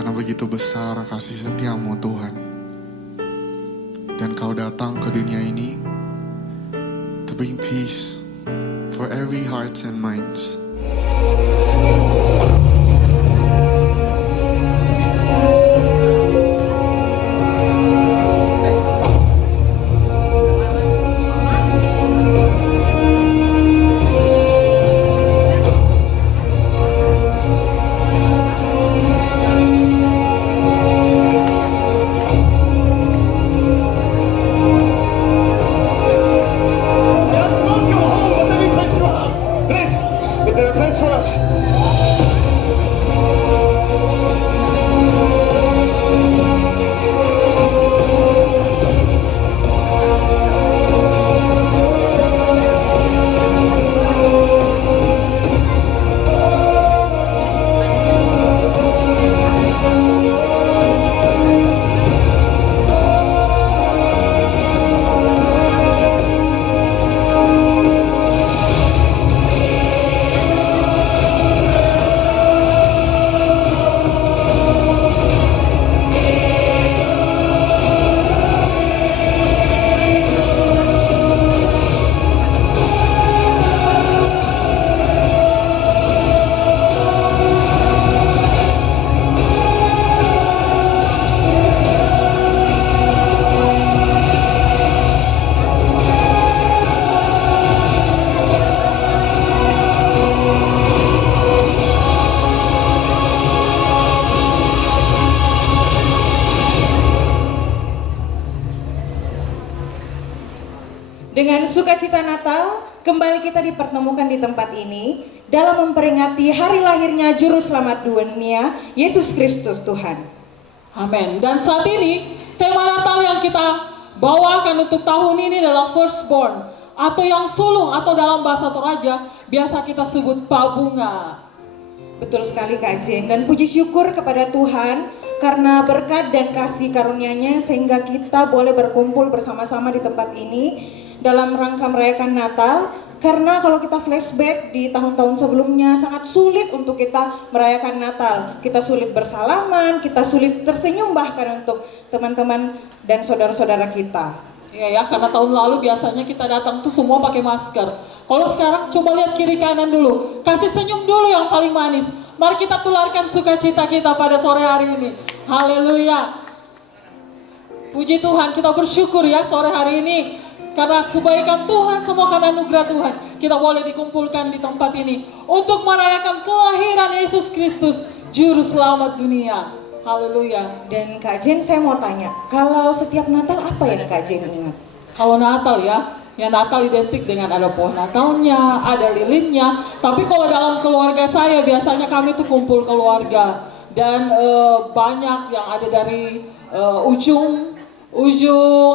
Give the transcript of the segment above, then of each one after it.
Karena begitu besar kasih setiamu Tuhan. Dan kau datang ke dunia ini to bring peace for every hearts and minds. Dengan sukacita Natal, kembali kita dipertemukan di tempat ini dalam memperingati hari lahirnya Juru Selamat dunia, Yesus Kristus Tuhan. Amin. Dan saat ini, tema Natal yang kita bawakan untuk tahun ini adalah firstborn, atau yang sulung, atau dalam bahasa Toraja, biasa kita sebut pabunga. Betul sekali Kak Jen, dan puji syukur kepada Tuhan karena berkat dan kasih karunia-Nya sehingga kita boleh berkumpul bersama-sama di tempat ini dalam rangka merayakan Natal. Karena kalau kita flashback di tahun-tahun sebelumnya sangat sulit untuk kita merayakan Natal. Kita sulit bersalaman, kita sulit tersenyum bahkan untuk teman-teman dan saudara-saudara kita. Iya ya, karena tahun lalu biasanya kita datang tuh semua pakai masker. Kalau sekarang coba lihat kiri kanan dulu, kasih senyum dulu yang paling manis. Mari kita tularkan sukacita kita pada sore hari ini. Haleluya. Puji Tuhan, kita bersyukur ya sore hari ini. Karena kebaikan Tuhan, semua karena anugerah Tuhan, kita boleh dikumpulkan di tempat ini untuk merayakan kelahiran Yesus Kristus, Juru Selamat dunia. Haleluya. Dan Kak Jen, saya mau tanya, kalau setiap Natal apa yang Kak Jen ingat? Kalau Natal ya Natal identik dengan ada pohon Natalnya, ada lilinnya. Tapi kalau dalam keluarga saya biasanya kami tuh kumpul keluarga dan banyak yang ada dari ujung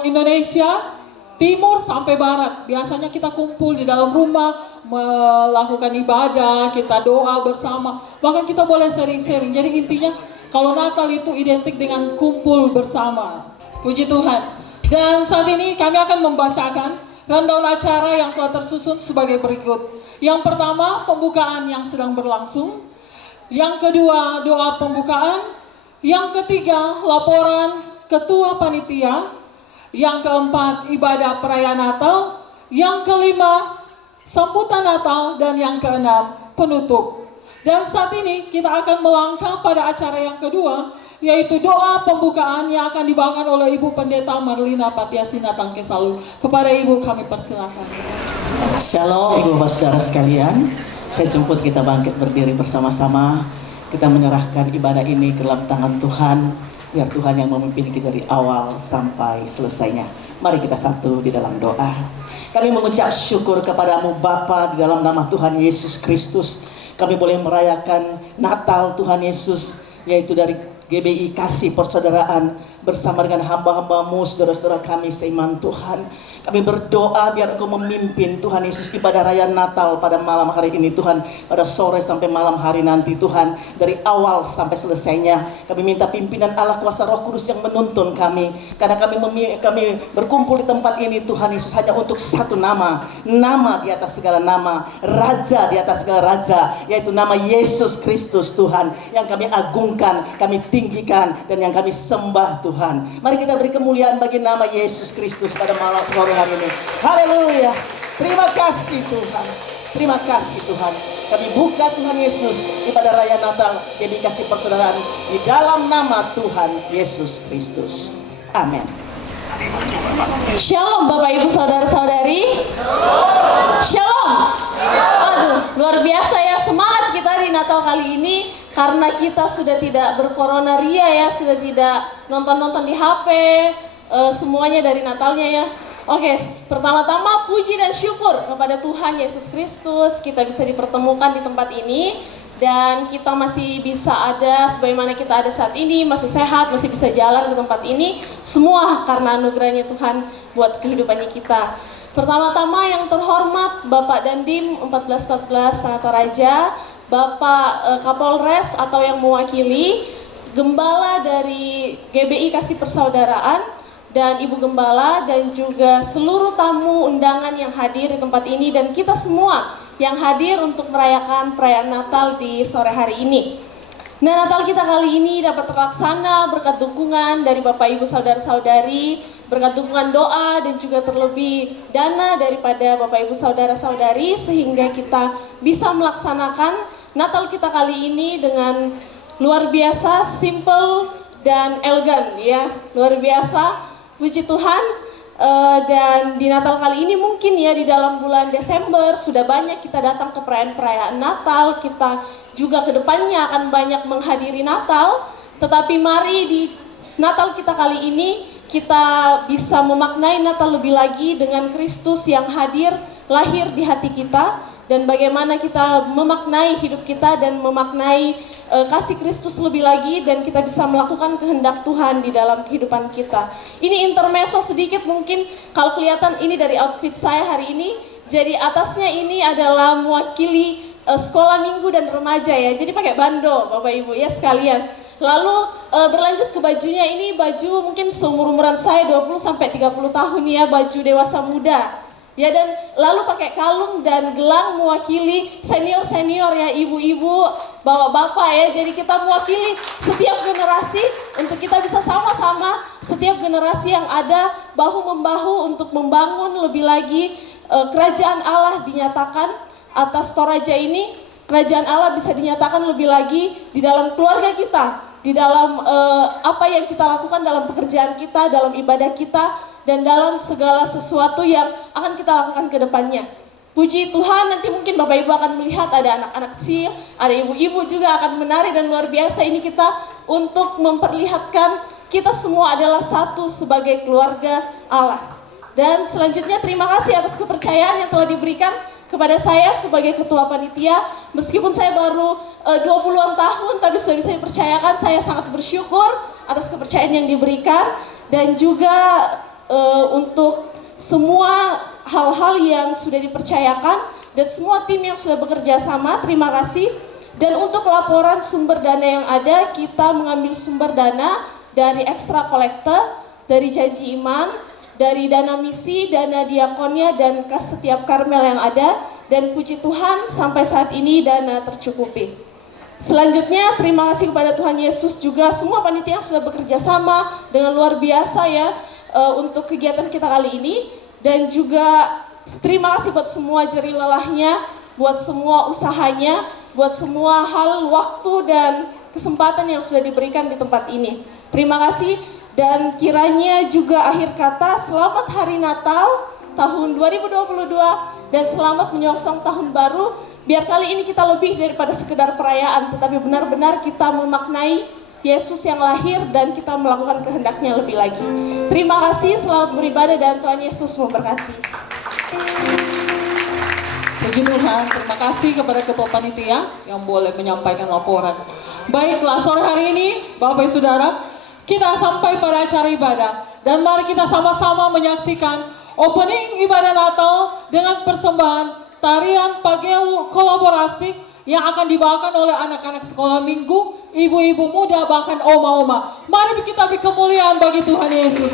Indonesia, timur sampai barat. Biasanya kita kumpul di dalam rumah, melakukan ibadah, kita doa bersama. Bahkan kita boleh sharing-sharing. Jadi intinya kalau Natal itu identik dengan kumpul bersama. Puji Tuhan. Dan saat ini kami akan membacakan rundown acara yang telah tersusun sebagai berikut. Yang pertama, pembukaan yang sedang berlangsung. Yang kedua, doa pembukaan. Yang ketiga, laporan ketua panitia. Yang keempat, ibadah perayaan Natal. Yang kelima, sambutan Natal. Dan yang keenam, penutup. Dan saat ini kita akan melangkah pada acara yang kedua, yaitu doa pembukaan yang akan dibawakan oleh Ibu Pendeta Marlina Patiasina Tangkesalu. Kepada Ibu kami persilakan. Shalom Ibu Bapak Saudara sekalian, saya jemput kita bangkit berdiri bersama-sama. Kita menyerahkan ibadah ini ke dalam tangan Tuhan. Biar Tuhan yang memimpin kita dari awal sampai selesainya. Mari kita satu di dalam doa. Kami mengucap syukur kepadamu Bapa di dalam nama Tuhan Yesus Kristus. Kami boleh merayakan Natal Tuhan Yesus, yaitu dari GBI Kasih Persaudaraan bersama dengan hamba-hambamu, saudara-saudara kami seiman Tuhan. Kami berdoa biar Engkau memimpin Tuhan Yesus ibadah raya Natal pada malam hari ini Tuhan, pada sore sampai malam hari nanti Tuhan, dari awal sampai selesainya. Kami minta pimpinan Allah kuasa Roh Kudus yang menuntun kami, karena kami berkumpul di tempat ini Tuhan Yesus hanya untuk satu nama, nama di atas segala nama, raja di atas segala raja, yaitu nama Yesus Kristus Tuhan, yang kami agungkan, kami tinggikan, dan yang kami sembah Tuhan. Mari kita beri kemuliaan bagi nama Yesus Kristus pada malam sore hari ini. Haleluya. Terima kasih Tuhan. Terima kasih Tuhan. Kami buka Tuhan Yesus ibadah raya Natal dedikasi persaudaraan di dalam nama Tuhan Yesus Kristus. Amin. Shalom Bapak Ibu Saudara-saudari. Shalom. Aduh, luar biasa ya semangat kita di Natal kali ini, karena kita sudah tidak bercorona ria ya, sudah tidak nonton-nonton di HP, semuanya dari Natalnya ya. Oke, pertama-tama puji dan syukur kepada Tuhan Yesus Kristus, kita bisa dipertemukan di tempat ini dan kita masih bisa ada sebagaimana kita ada saat ini, masih sehat, masih bisa jalan ke tempat ini, semua karena anugerahnya Tuhan buat kehidupannya kita. Pertama-tama yang terhormat Bapak Dandim 1414 Sanata Raja, Bapak Kapolres atau yang mewakili, Gembala dari GBI Kasih Persaudaraan, dan Ibu Gembala, dan juga seluruh tamu undangan yang hadir di tempat ini, dan kita semua yang hadir untuk merayakan perayaan Natal di sore hari ini. Nah, Natal kita kali ini dapat terlaksana berkat dukungan dari Bapak Ibu Saudara-saudari, berkat dukungan doa dan juga terlebih dana daripada Bapak Ibu Saudara-saudari, sehingga kita bisa melaksanakan Natal kita kali ini dengan luar biasa, simple dan elegan ya, luar biasa. Puji Tuhan, dan di Natal kali ini mungkin ya di dalam bulan Desember sudah banyak kita datang ke perayaan-perayaan Natal, kita juga ke depannya akan banyak menghadiri Natal, tetapi mari di Natal kita kali ini kita bisa memaknai Natal lebih lagi dengan Kristus yang hadir, lahir di hati kita, dan bagaimana kita memaknai hidup kita dan memaknai kasih Kristus lebih lagi, dan kita bisa melakukan kehendak Tuhan di dalam kehidupan kita. Ini intermezzo sedikit mungkin kalau kelihatan ini dari outfit saya hari ini. Jadi atasnya ini adalah mewakili sekolah minggu dan remaja ya. Jadi pakai bando Bapak Ibu ya sekalian. Lalu berlanjut ke bajunya, ini baju mungkin seumur-umuran saya 20-30 tahun ya, baju dewasa muda. Ya, dan lalu pakai kalung dan gelang mewakili senior-senior ya, ibu-ibu, bapak-bapak ya. Jadi kita mewakili setiap generasi untuk kita bisa sama-sama setiap generasi yang ada bahu-membahu untuk membangun lebih lagi kerajaan Allah dinyatakan atas Toraja ini. Kerajaan Allah bisa dinyatakan lebih lagi di dalam keluarga kita, di dalam apa yang kita lakukan dalam pekerjaan kita, dalam ibadah kita, dan dalam segala sesuatu yang akan kita lakukan ke depannya. Puji Tuhan, nanti mungkin Bapak Ibu akan melihat ada anak-anak kecil, ada ibu-ibu juga akan menari, dan luar biasa ini kita untuk memperlihatkan kita semua adalah satu sebagai keluarga Allah. Dan selanjutnya terima kasih atas kepercayaan yang telah diberikan kepada saya sebagai ketua panitia. Meskipun saya baru 20-an tahun, tapi sudah bisa dipercayakan, saya sangat bersyukur atas kepercayaan yang diberikan, dan juga untuk semua hal-hal yang sudah dipercayakan dan semua tim yang sudah bekerja sama, terima kasih. Dan untuk laporan sumber dana yang ada, kita mengambil sumber dana dari ekstra kolektor, dari janji iman, dari dana misi, dana diakonnya, dan kas setiap karmel yang ada. Dan puji Tuhan sampai saat ini dana tercukupi. Selanjutnya terima kasih kepada Tuhan Yesus juga, semua panitia yang sudah bekerja sama dengan luar biasa ya untuk kegiatan kita kali ini. Dan juga terima kasih buat semua jerih lelahnya, buat semua usahanya, buat semua hal, waktu, dan kesempatan yang sudah diberikan di tempat ini. Terima kasih, dan kiranya juga akhir kata selamat Hari Natal tahun 2022 dan selamat menyongsong tahun baru. Biar kali ini kita lebih daripada sekedar perayaan, tetapi benar-benar kita memaknai Yesus yang lahir dan kita melakukan kehendaknya lebih lagi. Terima kasih, selamat beribadah, dan Tuhan Yesus memberkati. Puji Tuhan, terima kasih kepada Ketua Panitia yang boleh menyampaikan laporan. Baiklah, sore hari ini Bapak Ibu Saudara, kita sampai pada acara ibadah. Dan mari kita sama-sama menyaksikan opening ibadah Natal dengan persembahan tarian pagelu kolaborasi yang akan dibawakan oleh anak-anak sekolah minggu, ibu-ibu muda, bahkan oma-oma. Mari kita beri kemuliaan bagi Tuhan Yesus.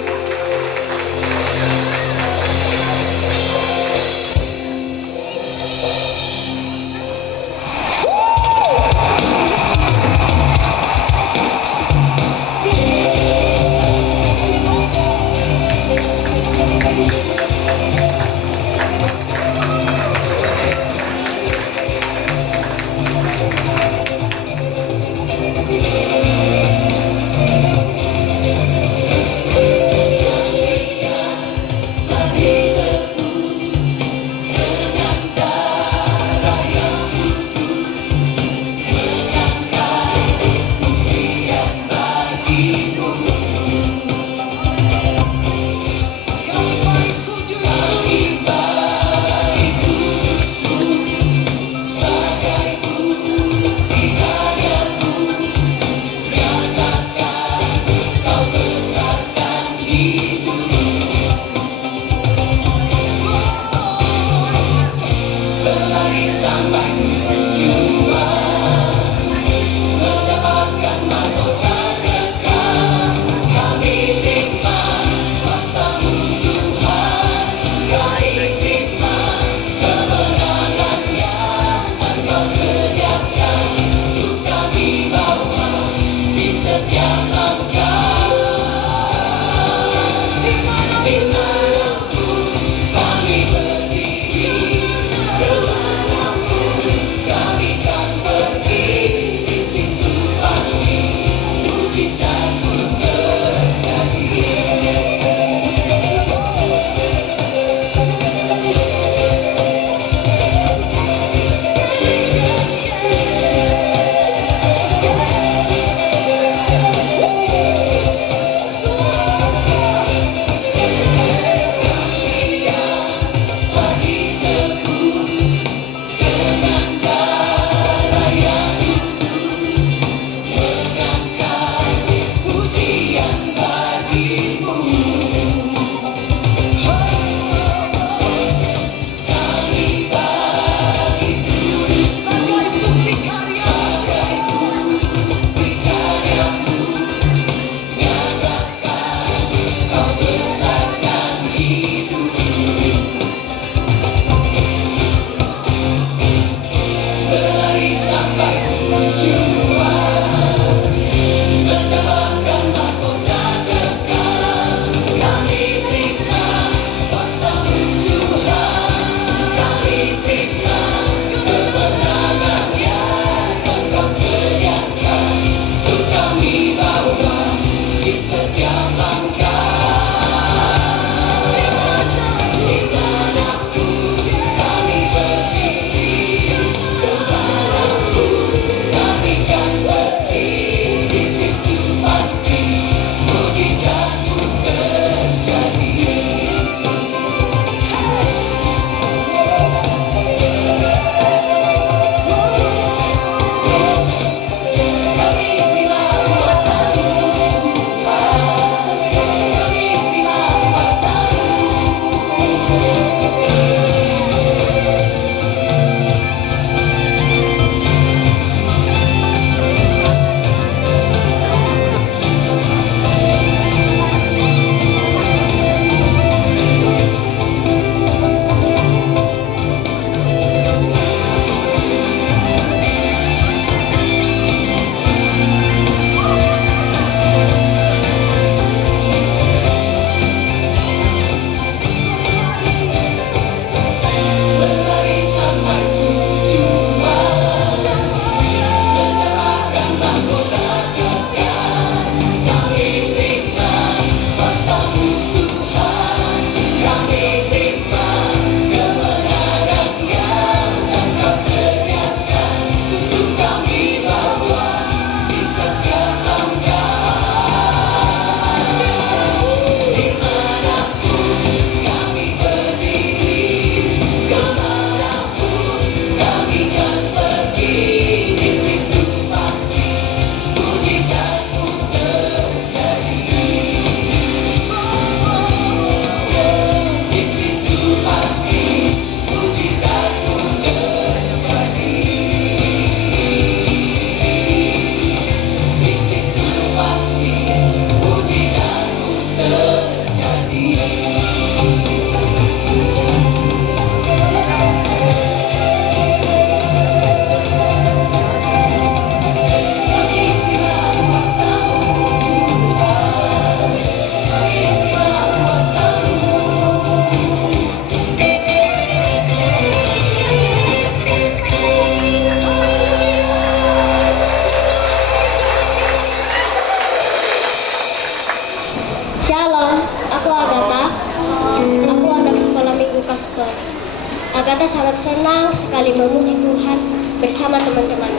memuji Tuhan bersama teman-teman.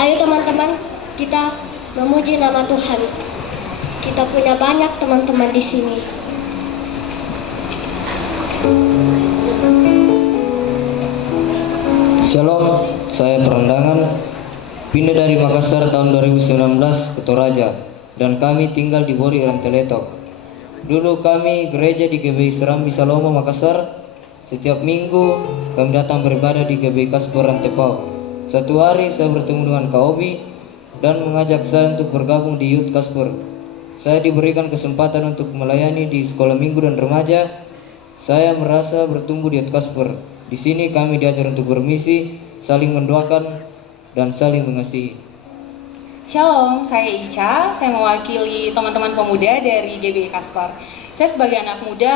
Ayo teman-teman, kita memuji nama Tuhan. Kita punya banyak teman-teman di sini. Shalom, saya Perendangan, pindah dari Makassar tahun 2019 ke Toraja, dan kami tinggal di Bori Ranteletok. Dulu kami gereja di GBI Serambi Salomo Makassar. Setiap minggu kami datang beribadah di GBI Kasper Rantepau. Satu hari saya bertemu dengan Kak Obi dan mengajak saya untuk bergabung di Youth Kasper. Saya diberikan kesempatan untuk melayani di sekolah minggu dan remaja. Saya merasa bertumbuh di Youth Kasper. Di sini kami diajar untuk bermisi, saling mendoakan, dan saling mengasihi. Shalom, saya Ica. Saya mewakili teman-teman pemuda dari GBI Kasper. Saya sebagai anak muda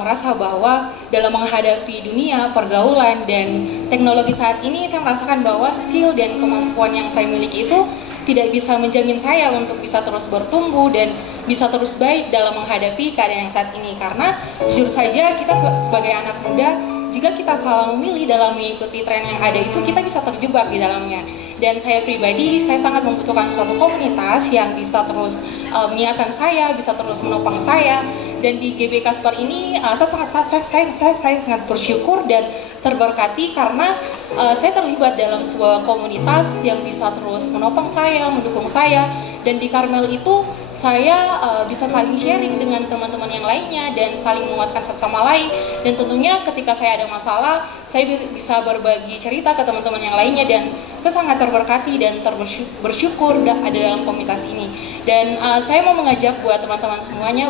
merasa bahwa dalam menghadapi dunia, pergaulan, dan teknologi saat ini, saya merasakan bahwa skill dan kemampuan yang saya miliki itu tidak bisa menjamin saya untuk bisa terus bertumbuh dan bisa terus baik dalam menghadapi keadaan yang saat ini. Karena jujur saja kita sebagai anak muda, jika kita salah memilih dalam mengikuti tren yang ada itu, kita bisa terjebak di dalamnya. Dan saya pribadi, saya sangat membutuhkan suatu komunitas yang bisa terus mengingatkan saya, bisa terus menopang saya. Dan di GBI Kasper ini, saya sangat bersyukur dan terberkati karena saya terlibat dalam sebuah komunitas yang bisa terus menopang saya, mendukung saya. Dan di Karmel itu, saya bisa saling sharing dengan teman-teman yang lainnya dan saling menguatkan satu sama lain. Dan tentunya ketika saya ada masalah, saya bisa berbagi cerita ke teman-teman yang lainnya, dan saya sangat terberkati dan bersyukur ada dalam komunitas ini. Dan saya mau mengajak buat teman-teman semuanya,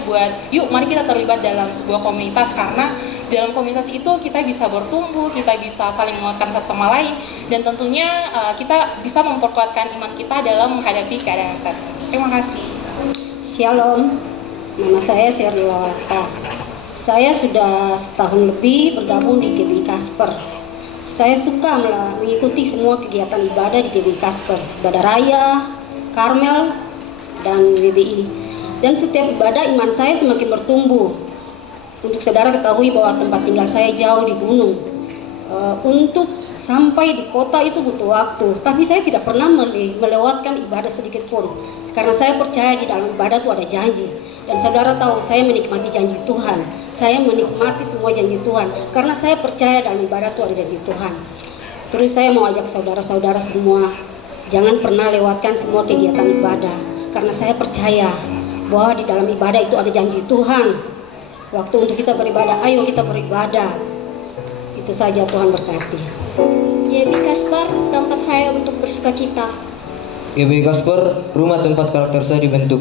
yuk mari kita terlibat dalam sebuah komunitas, karena dalam komunitas itu kita bisa bertumbuh, kita bisa saling menguatkan satu sama lain, dan tentunya kita bisa memperkuatkan iman kita dalam menghadapi keadaan saat ini. Terima kasih. Shalom, nama saya Sherly Wawata. Saya sudah setahun lebih bergabung di GBI Kasper. Saya suka mengikuti semua kegiatan ibadah di GBI Kasper, ibadah raya, Karmel, dan WBI. Dan setiap ibadah iman saya semakin bertumbuh. Untuk saudara ketahui bahwa tempat tinggal saya jauh di gunung. Untuk sampai di kota itu butuh waktu, tapi saya tidak pernah melewatkan ibadah sedikit pun. Karena saya percaya di dalam ibadah itu ada janji. Dan saudara tahu, saya menikmati janji Tuhan. Saya menikmati semua janji Tuhan, karena saya percaya dalam ibadah itu ada janji Tuhan. Terus saya mau ajak saudara-saudara semua, jangan pernah lewatkan semua kegiatan ibadah, karena saya percaya bahwa di dalam ibadah itu ada janji Tuhan. Waktu untuk kita beribadah, ayo kita beribadah. Itu saja, Tuhan berkati. GBI Kasper, tempat saya untuk bersuka cita. GBI Kasper, rumah tempat karakter saya dibentuk.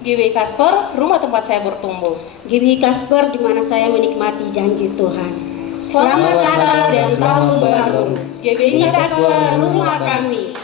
GBI Kasper, rumah tempat saya bertumbuh. GBI Kasper, di mana saya menikmati janji Tuhan. Selamat Natal dan Tahun Baru. GBI Kasper, rumah kami.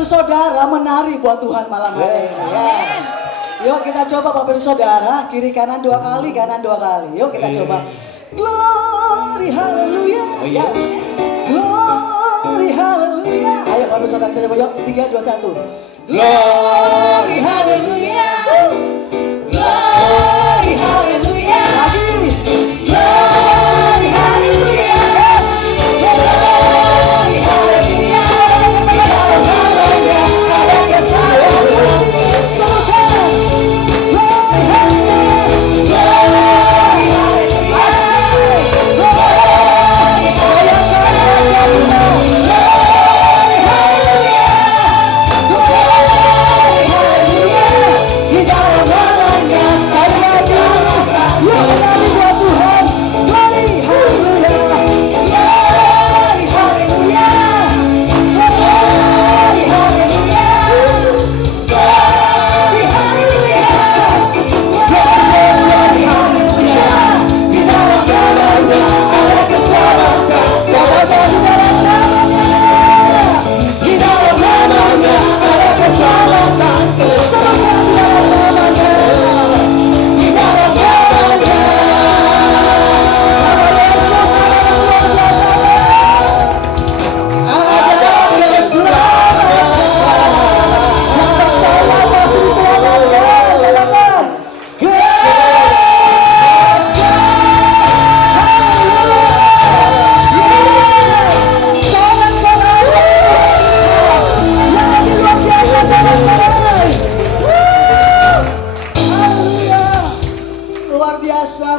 Saudara menari buat Tuhan malam hari ini. Yes. Yuk kita coba Bapak Ibu Saudara, kiri kanan 2 kali, kanan 2 kali. Yuk kita coba. Glory hallelujah. Yes. Glory hallelujah. Ayo Bapak Ibu Saudara kita coba yuk. 3 2 1. Glory hallelujah. Glory hallelujah. Lagi. Glory hallelujah. Yes. Glory hallelujah.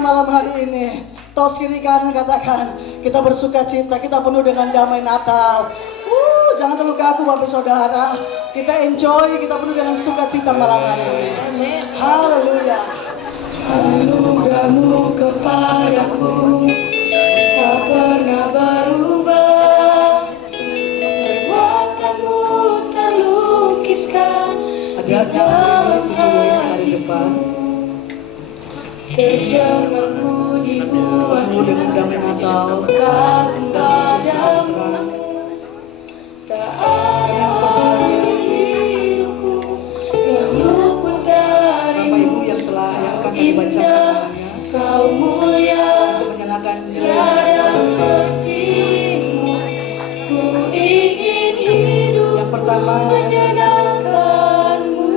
Malam hari ini tos kiri kanan katakan kita bersuka cita, kita penuh dengan damai Natal. Jangan terlalu kaku Bapak Saudara, kita enjoy, kita penuh dengan sukacita malam hari ini. Haleluya. Anugerahmu kepadaku tak pernah berubah, perbuatanmu terlukiskan di dalam hatiku. Kerjaanku dibuat dengan damai Natal. kagum padamu. Tak ada hal di hidupku yang luput dari Bapak Ibu yang telah yang kami dibacakan namanya, Kau mulia, menyalakannya. tiada sepertimu. Ku ingin hidup Yang pertama, menyenangkanmu.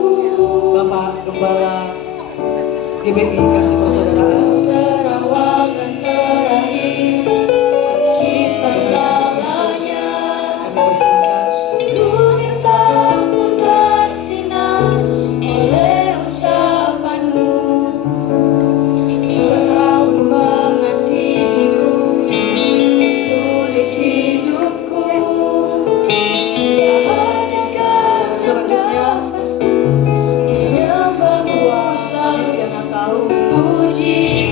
Bapak Gembala GBI Kasih Persaudaraan. Terawal dan terakhir, cipta selamanya. Kami persilakan. Seluruh bintang pun bersinar oleh ucapanmu. Engkau mengasihiku, tulis hidupku, habiskan nafasku, menyembahmu selalu. Yang tahu Puji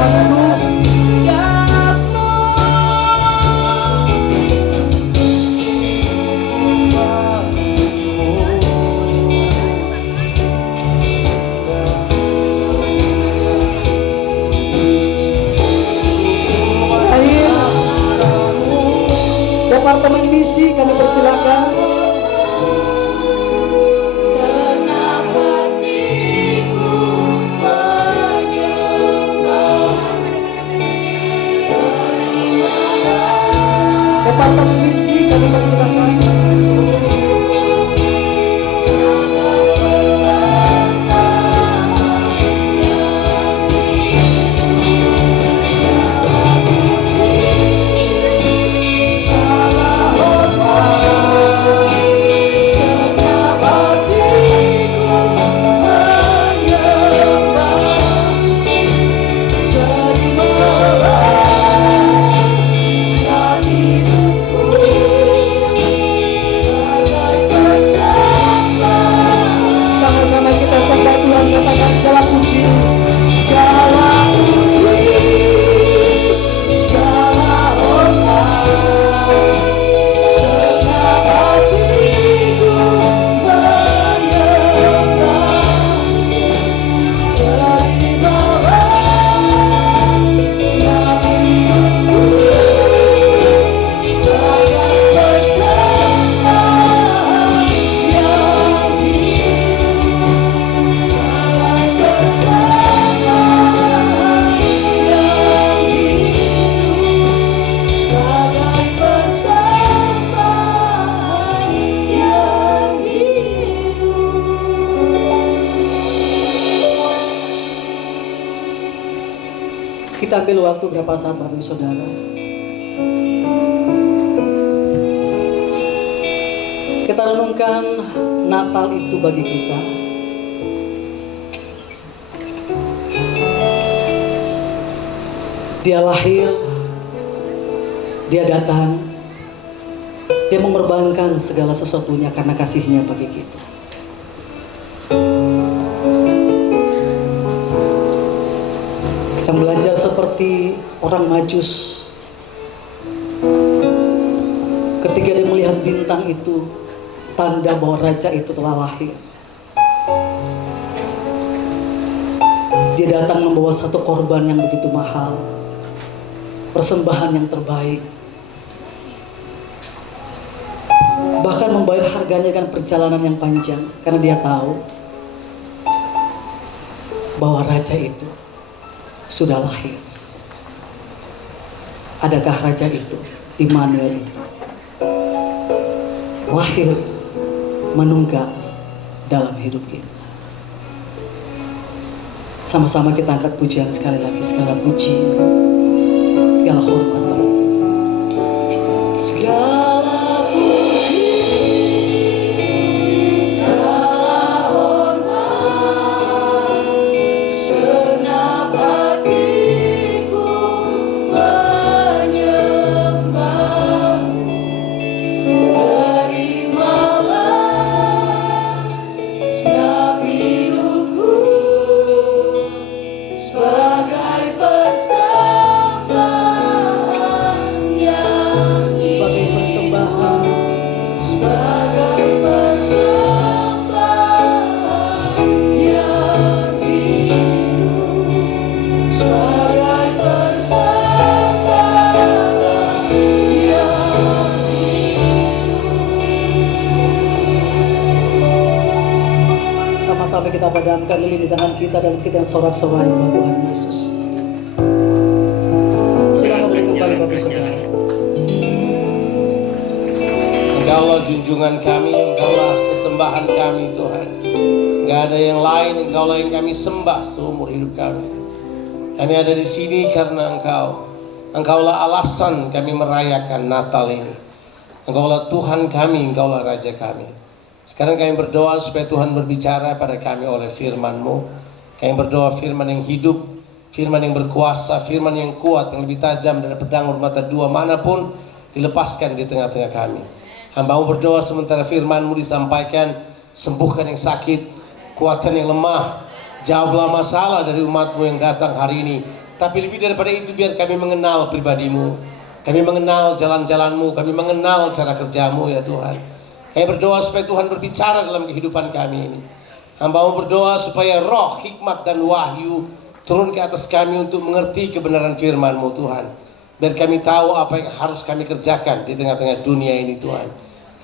tangannya dulu. Departemen misi kami persilakan. Senang hatiku menyembah, Departemen misi kami persilakan. Sama-sama kita sembah Tuhan, katakan segala puji, segala puji, segala hormat, senang hatiku menyembah, terimalah senang hidupku sebagai persembahan yang kita ambil waktu berapa saat Bapak Ibu Saudara. Kita renungkan Natal itu bagi kita. Dia lahir, dia datang, dia mengorbankan segala sesuatunya karena kasihnya bagi kita. Kita belajar seperti orang Majus. Ketika dia melihat bintang itu, tanda bahwa raja itu telah lahir. Dia datang membawa satu korban yang begitu mahal, persembahan yang terbaik, bahkan membayar harganya dengan perjalanan yang panjang, karena dia tahu bahwa raja itu sudah lahir. Adakah raja itu, Immanuel itu, lahir menunggak dalam hidup kita? Sama-sama kita angkat pujian sekali lagi, segala puji, segala hormat bagi Tuhan. Segala puji, segala hormat, senang hatiku menyembah, terimalah segenap hidupku sebagai persembahan yang sebagai persembahan yang hidup, sebagai persembahan yang hidup. Sama-sama kita padamkan lilin di tangan kita dan kita yang sorak-sorai buat Tuhan Yesus. Silakan duduk kembali Bapak Saudara. Engkaulah junjungan kami, Engkaulah sesembahan kami Tuhan. Enggak ada yang lain, Engkaulah yang kami sembah seumur hidup kami. Kami ada di sini karena Engkau. Engkaulah alasan kami merayakan Natal ini. Engkaulah Tuhan kami, Engkaulah Raja kami. Sekarang kami berdoa supaya Tuhan berbicara pada kami oleh firman-Mu. Kami berdoa firman yang hidup, firman yang berkuasa, firman yang kuat, yang lebih tajam dari pedang bermata dua manapun dilepaskan di tengah-tengah kami. Hamba-Mu berdoa sementara firman-Mu disampaikan, sembuhkan yang sakit, kuatkan yang lemah, jawablah masalah dari umat-Mu yang datang hari ini. Tapi lebih daripada itu, biar kami mengenal pribadi-Mu, kami mengenal jalan-jalan-Mu, kami mengenal cara kerja-Mu ya Tuhan. Kami berdoa supaya Tuhan berbicara dalam kehidupan kami ini. Hamba-Mu berdoa supaya roh, hikmat dan wahyu turun ke atas kami untuk mengerti kebenaran firman-Mu Tuhan. Biar kami tahu apa yang harus kami kerjakan di tengah-tengah dunia ini Tuhan.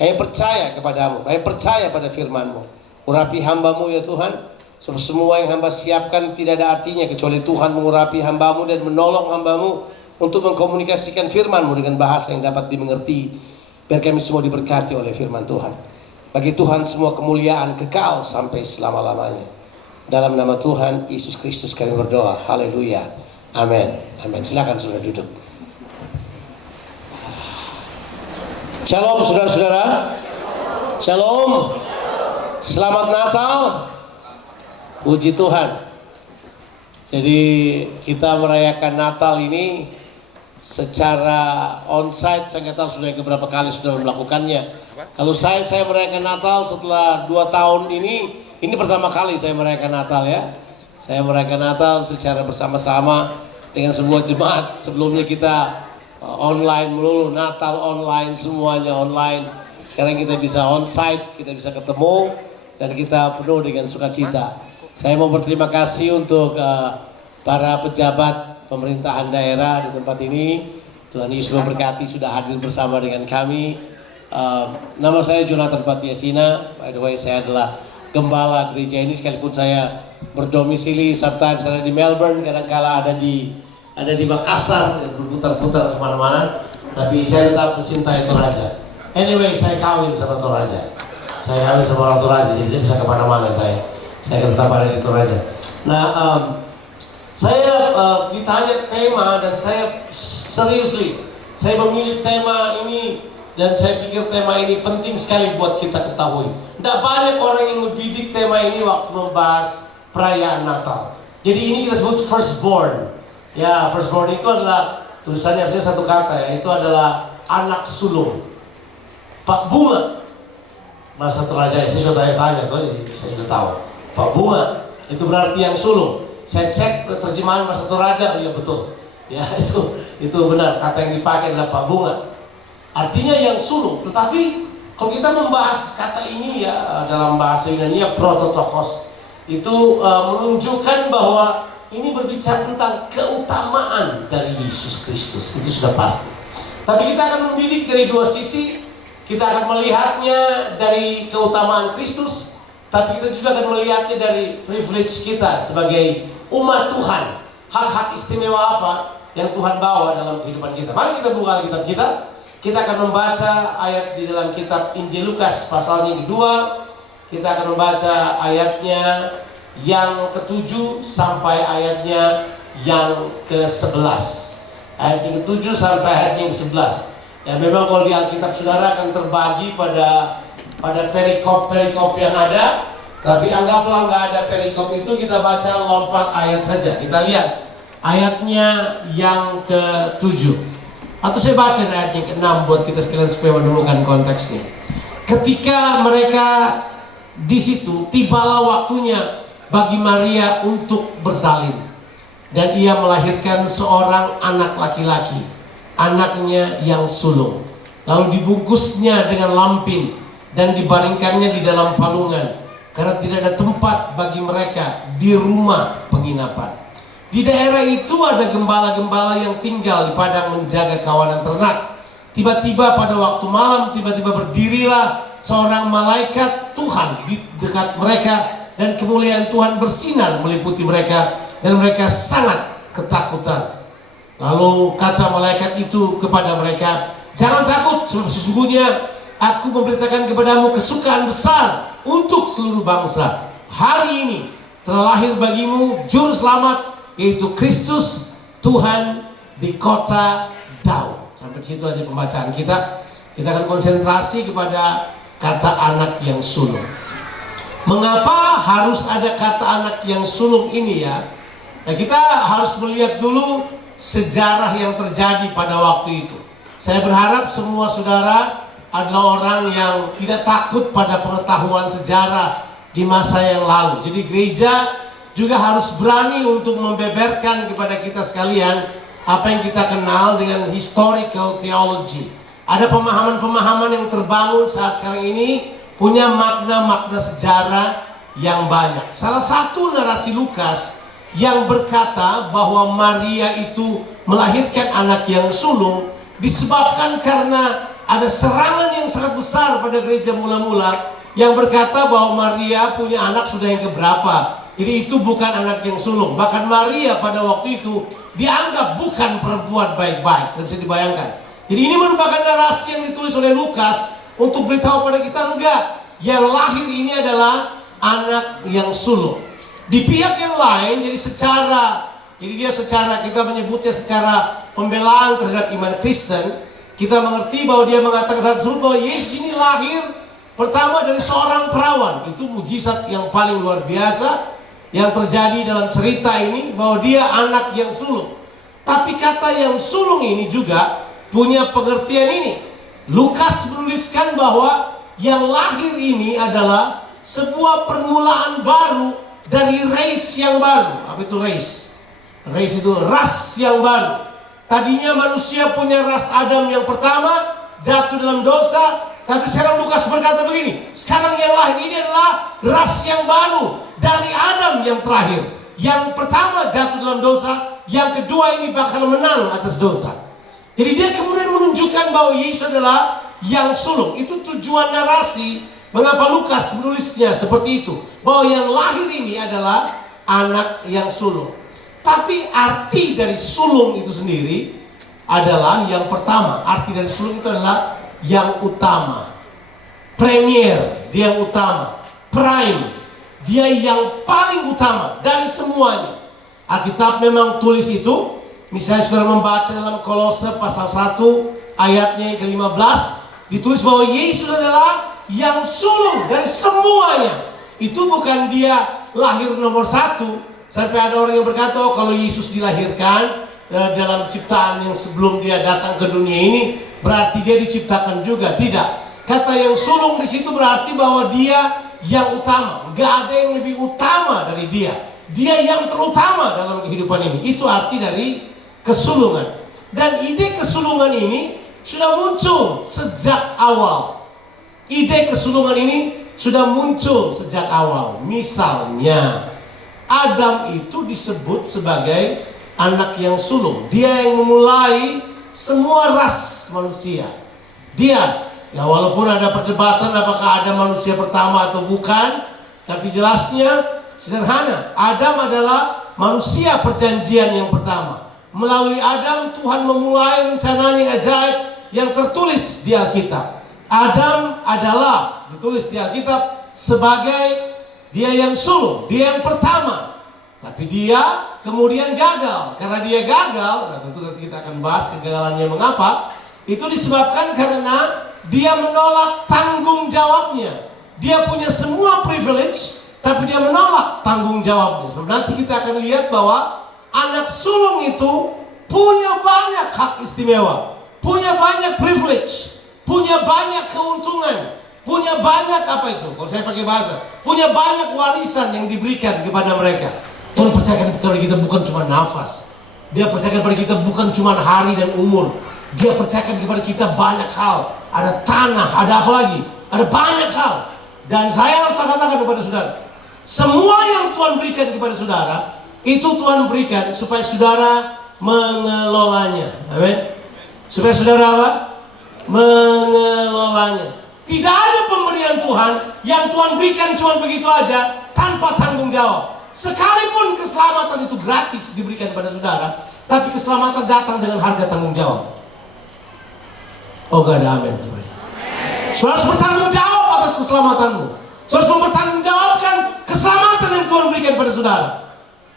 Kami percaya kepadamu, kami percaya pada firman-Mu. Urapi hamba-Mu ya Tuhan. Semua yang hamba siapkan tidak ada artinya kecuali Tuhan mengurapi hamba-Mu dan menolong hamba-Mu untuk mengkomunikasikan firman-Mu dengan bahasa yang dapat dimengerti. Biar kami semua diberkati oleh firman Tuhan. Bagi Tuhan semua kemuliaan kekal sampai selama-lamanya. Dalam nama Tuhan Yesus Kristus kami berdoa. Haleluya. Amin. Amin. Silakan saudara duduk. Shalom saudara-saudara. Shalom. Selamat Natal. Puji Tuhan. Jadi kita merayakan Natal ini secara onsite. Saya nggak tahu sudah beberapa kali sudah melakukannya. Kalau saya merayakan Natal setelah 2 tahun ini pertama kali saya merayakan Natal ya. Saya merayakan Natal secara bersama-sama dengan sebuah jemaat. Sebelumnya kita online melulu, Natal online, semuanya online. Sekarang kita bisa onsite, kita bisa ketemu dan kita penuh dengan sukacita. Saya mau berterima kasih untuk para pejabat pemerintahan daerah di tempat ini. Tuhan Yesus memberkati sudah hadir bersama dengan kami. Nama saya Jonathan Patiasina. By the way, saya adalah gembala gereja ini sekalipun saya berdomisili sometimes ada di Melbourne, kadang-kala ada di Makassar, berputar-putar kemana-mana. Tapi saya tetap mencintai Toraja. Anyway, saya kawin sama Toraja. Saya kawin sama orang Toraja, jadi dia bisa kemana-mana saya tetap ada di Toraja. Nah, saya ditanya tema dan saya seriously, saya memilih tema ini dan saya pikir tema ini penting sekali buat kita ketahui. Tidak banyak orang yang membidik tema ini waktu membahas perayaan Natal. Jadi ini kita sebut firstborn. Ya, firstborn itu adalah tulisannya harusnya satu kata ya, itu adalah anak sulung. Pak Bunga, bahasa Toraja, saya sudah tanya tuh, jadi saya sudah tahu. Pak Bunga itu berarti yang sulung. Saya cek terjemahan bahasa Toraja, iya betul. Ya itu benar, kata yang dipakai adalah Pak Bunga. Artinya yang sulung. Tetapi kalau kita membahas kata ini ya dalam bahasa Yunani prototokos, itu menunjukkan bahwa ini berbicara tentang keutamaan dari Yesus Kristus. Itu sudah pasti. Tapi kita akan membidik dari dua sisi. Kita akan melihatnya dari keutamaan Kristus, tapi kita juga akan melihatnya dari privilege kita sebagai umat Tuhan. Hak-hak istimewa apa yang Tuhan bawa dalam kehidupan kita. Mari kita buka Alkitab kita. Kita akan membaca ayat di dalam kitab Injil Lukas pasalnya kedua. Kita akan membaca ayatnya yang ke-7 sampai ayatnya yang ke-11. Ayat yang ke-7 sampai ayat yang ke-11. Ya memang kalau di Alkitab saudara akan terbagi pada perikop-perikop yang ada. Tapi anggaplah nggak ada perikop itu, kita baca lompat ayat saja. Kita lihat ayatnya yang ke-7. Atau saya baca ayat yang ke-6 buat kita sekalian supaya menemukan konteksnya. Ketika mereka di situ, tibalah waktunya bagi Maria untuk bersalin. Dan ia melahirkan seorang anak laki-laki, anaknya yang sulung. Lalu dibungkusnya dengan lampin dan dibaringkannya di dalam palungan, karena tidak ada tempat bagi mereka di rumah penginapan. Di daerah itu ada gembala-gembala yang tinggal di padang menjaga kawanan ternak. Tiba-tiba pada waktu malam, tiba-tiba berdirilah seorang malaikat Tuhan di dekat mereka, dan kemuliaan Tuhan bersinar meliputi mereka, dan mereka sangat ketakutan. Lalu kata malaikat itu kepada mereka, "Jangan takut, sebab sesungguhnya aku memberitakan kepadamu kesukaan besar untuk seluruh bangsa. Hari ini telah lahir bagimu juru selamat, yaitu Kristus Tuhan di kota Daud." Sampai situ aja pembacaan kita. Kita akan konsentrasi kepada kata anak yang sulung. Mengapa harus ada kata anak yang sulung ini ya? Nah, kita harus melihat dulu sejarah yang terjadi pada waktu itu. Saya berharap semua saudara adalah orang yang tidak takut pada pengetahuan sejarah di masa yang lalu. Jadi gereja juga harus berani untuk membeberkan kepada kita sekalian apa yang kita kenal dengan historical theology. Ada pemahaman-pemahaman yang terbangun saat sekarang ini punya makna-makna sejarah yang banyak. Salah satu narasi Lukas yang berkata bahwa Maria itu melahirkan anak yang sulung disebabkan karena ada serangan yang sangat besar pada gereja mula-mula yang berkata bahwa Maria punya anak sudah yang keberapa. Jadi itu bukan anak yang sulung. Bahkan Maria pada waktu itu dianggap bukan perempuan baik-baik. Tidak bisa dibayangkan. Jadi ini merupakan narasi yang ditulis oleh Lukas untuk beritahu pada kita enggak. Yang lahir ini adalah anak yang sulung. Di pihak yang lain jadi secara kita menyebutnya secara pembelaan terhadap iman Kristen, kita mengerti bahwa dia mengatakan bahwa Yesus ini lahir pertama dari seorang perawan. Itu mujizat yang paling luar biasa yang terjadi dalam cerita ini, bahwa dia anak yang sulung. Tapi kata yang sulung ini juga punya pengertian ini. Lukas menuliskan bahwa yang lahir ini adalah sebuah permulaan baru dari race yang baru. Apa itu race? Race itu ras yang baru. Tadinya manusia punya ras Adam yang pertama, jatuh dalam dosa. Tapi sekarang Lukas berkata begini, sekarang yang lahir ini adalah ras yang baru dari Adam yang terakhir. Yang pertama jatuh dalam dosa, yang kedua ini bakal menang atas dosa. Jadi dia kemudian menunjukkan bahwa Yesus adalah yang sulung. Itu tujuan narasi mengapa Lukas menulisnya seperti itu, bahwa yang lahir ini adalah anak yang sulung. Tapi arti dari sulung itu sendiri adalah yang pertama. Arti dari sulung itu adalah yang utama, premier, dia yang utama, prime, dia yang paling utama dari semuanya. Alkitab memang tulis itu. Misalnya saudara membaca dalam Kolose pasal 1 ayatnya yang ke-15, ditulis bahwa Yesus adalah yang sulung dari semuanya. Itu bukan dia lahir nomor 1. Sampai ada orang yang berkata, oh, kalau Yesus dilahirkan dalam ciptaan yang sebelum dia datang ke dunia ini, berarti dia diciptakan juga. Tidak. Kata yang sulung di situ berarti bahwa dia yang utama. Gak ada yang lebih utama dari dia. Dia yang terutama dalam kehidupan ini. Itu arti dari kesulungan. Dan ide kesulungan ini sudah muncul sejak awal. Ide kesulungan ini sudah muncul sejak awal. Misalnya, Adam itu disebut sebagai anak yang sulung. Dia yang memulai semua ras manusia. Dia, ya walaupun ada perdebatan apakah ada manusia pertama atau bukan, tapi jelasnya sederhana. Adam adalah manusia perjanjian yang pertama. Melalui Adam Tuhan memulai rencana yang ajaib yang tertulis di Alkitab. Adam adalah ditulis di Alkitab sebagai dia yang sulung, dia yang pertama. Tapi dia kemudian gagal. Karena dia gagal, nah tentu nanti kita akan bahas kegagalannya mengapa. Itu disebabkan karena dia menolak tanggung jawabnya. Dia punya semua privilege, tapi dia menolak tanggung jawabnya. Sebab nanti kita akan lihat bahwa anak sulung itu punya banyak hak istimewa, punya banyak privilege, punya banyak keuntungan, punya banyak apa itu? Kalau saya pakai bahasa, punya banyak warisan yang diberikan kepada mereka. Tuhan percayakan kepada kita bukan cuma nafas. Dia percayakan kepada kita bukan cuma hari dan umur. Dia percayakan kepada kita banyak hal. Ada tanah, ada apa lagi? Ada banyak hal. Dan saya harus katakan kepada saudara, semua yang Tuhan berikan kepada saudara, itu Tuhan berikan supaya saudara mengelolanya. Amin. Supaya saudara apa? Mengelolanya. Tidak ada pemberian Tuhan yang Tuhan berikan cuma begitu aja tanpa tanggung jawab. Sekalipun keselamatan itu gratis diberikan kepada saudara, tapi keselamatan datang dengan harga tanggung jawab. Oh, gak ada amin. Saudara harus bertanggung jawab atas keselamatanmu. Saudara harus mempertanggungjawabkan keselamatan yang Tuhan berikan kepada saudara.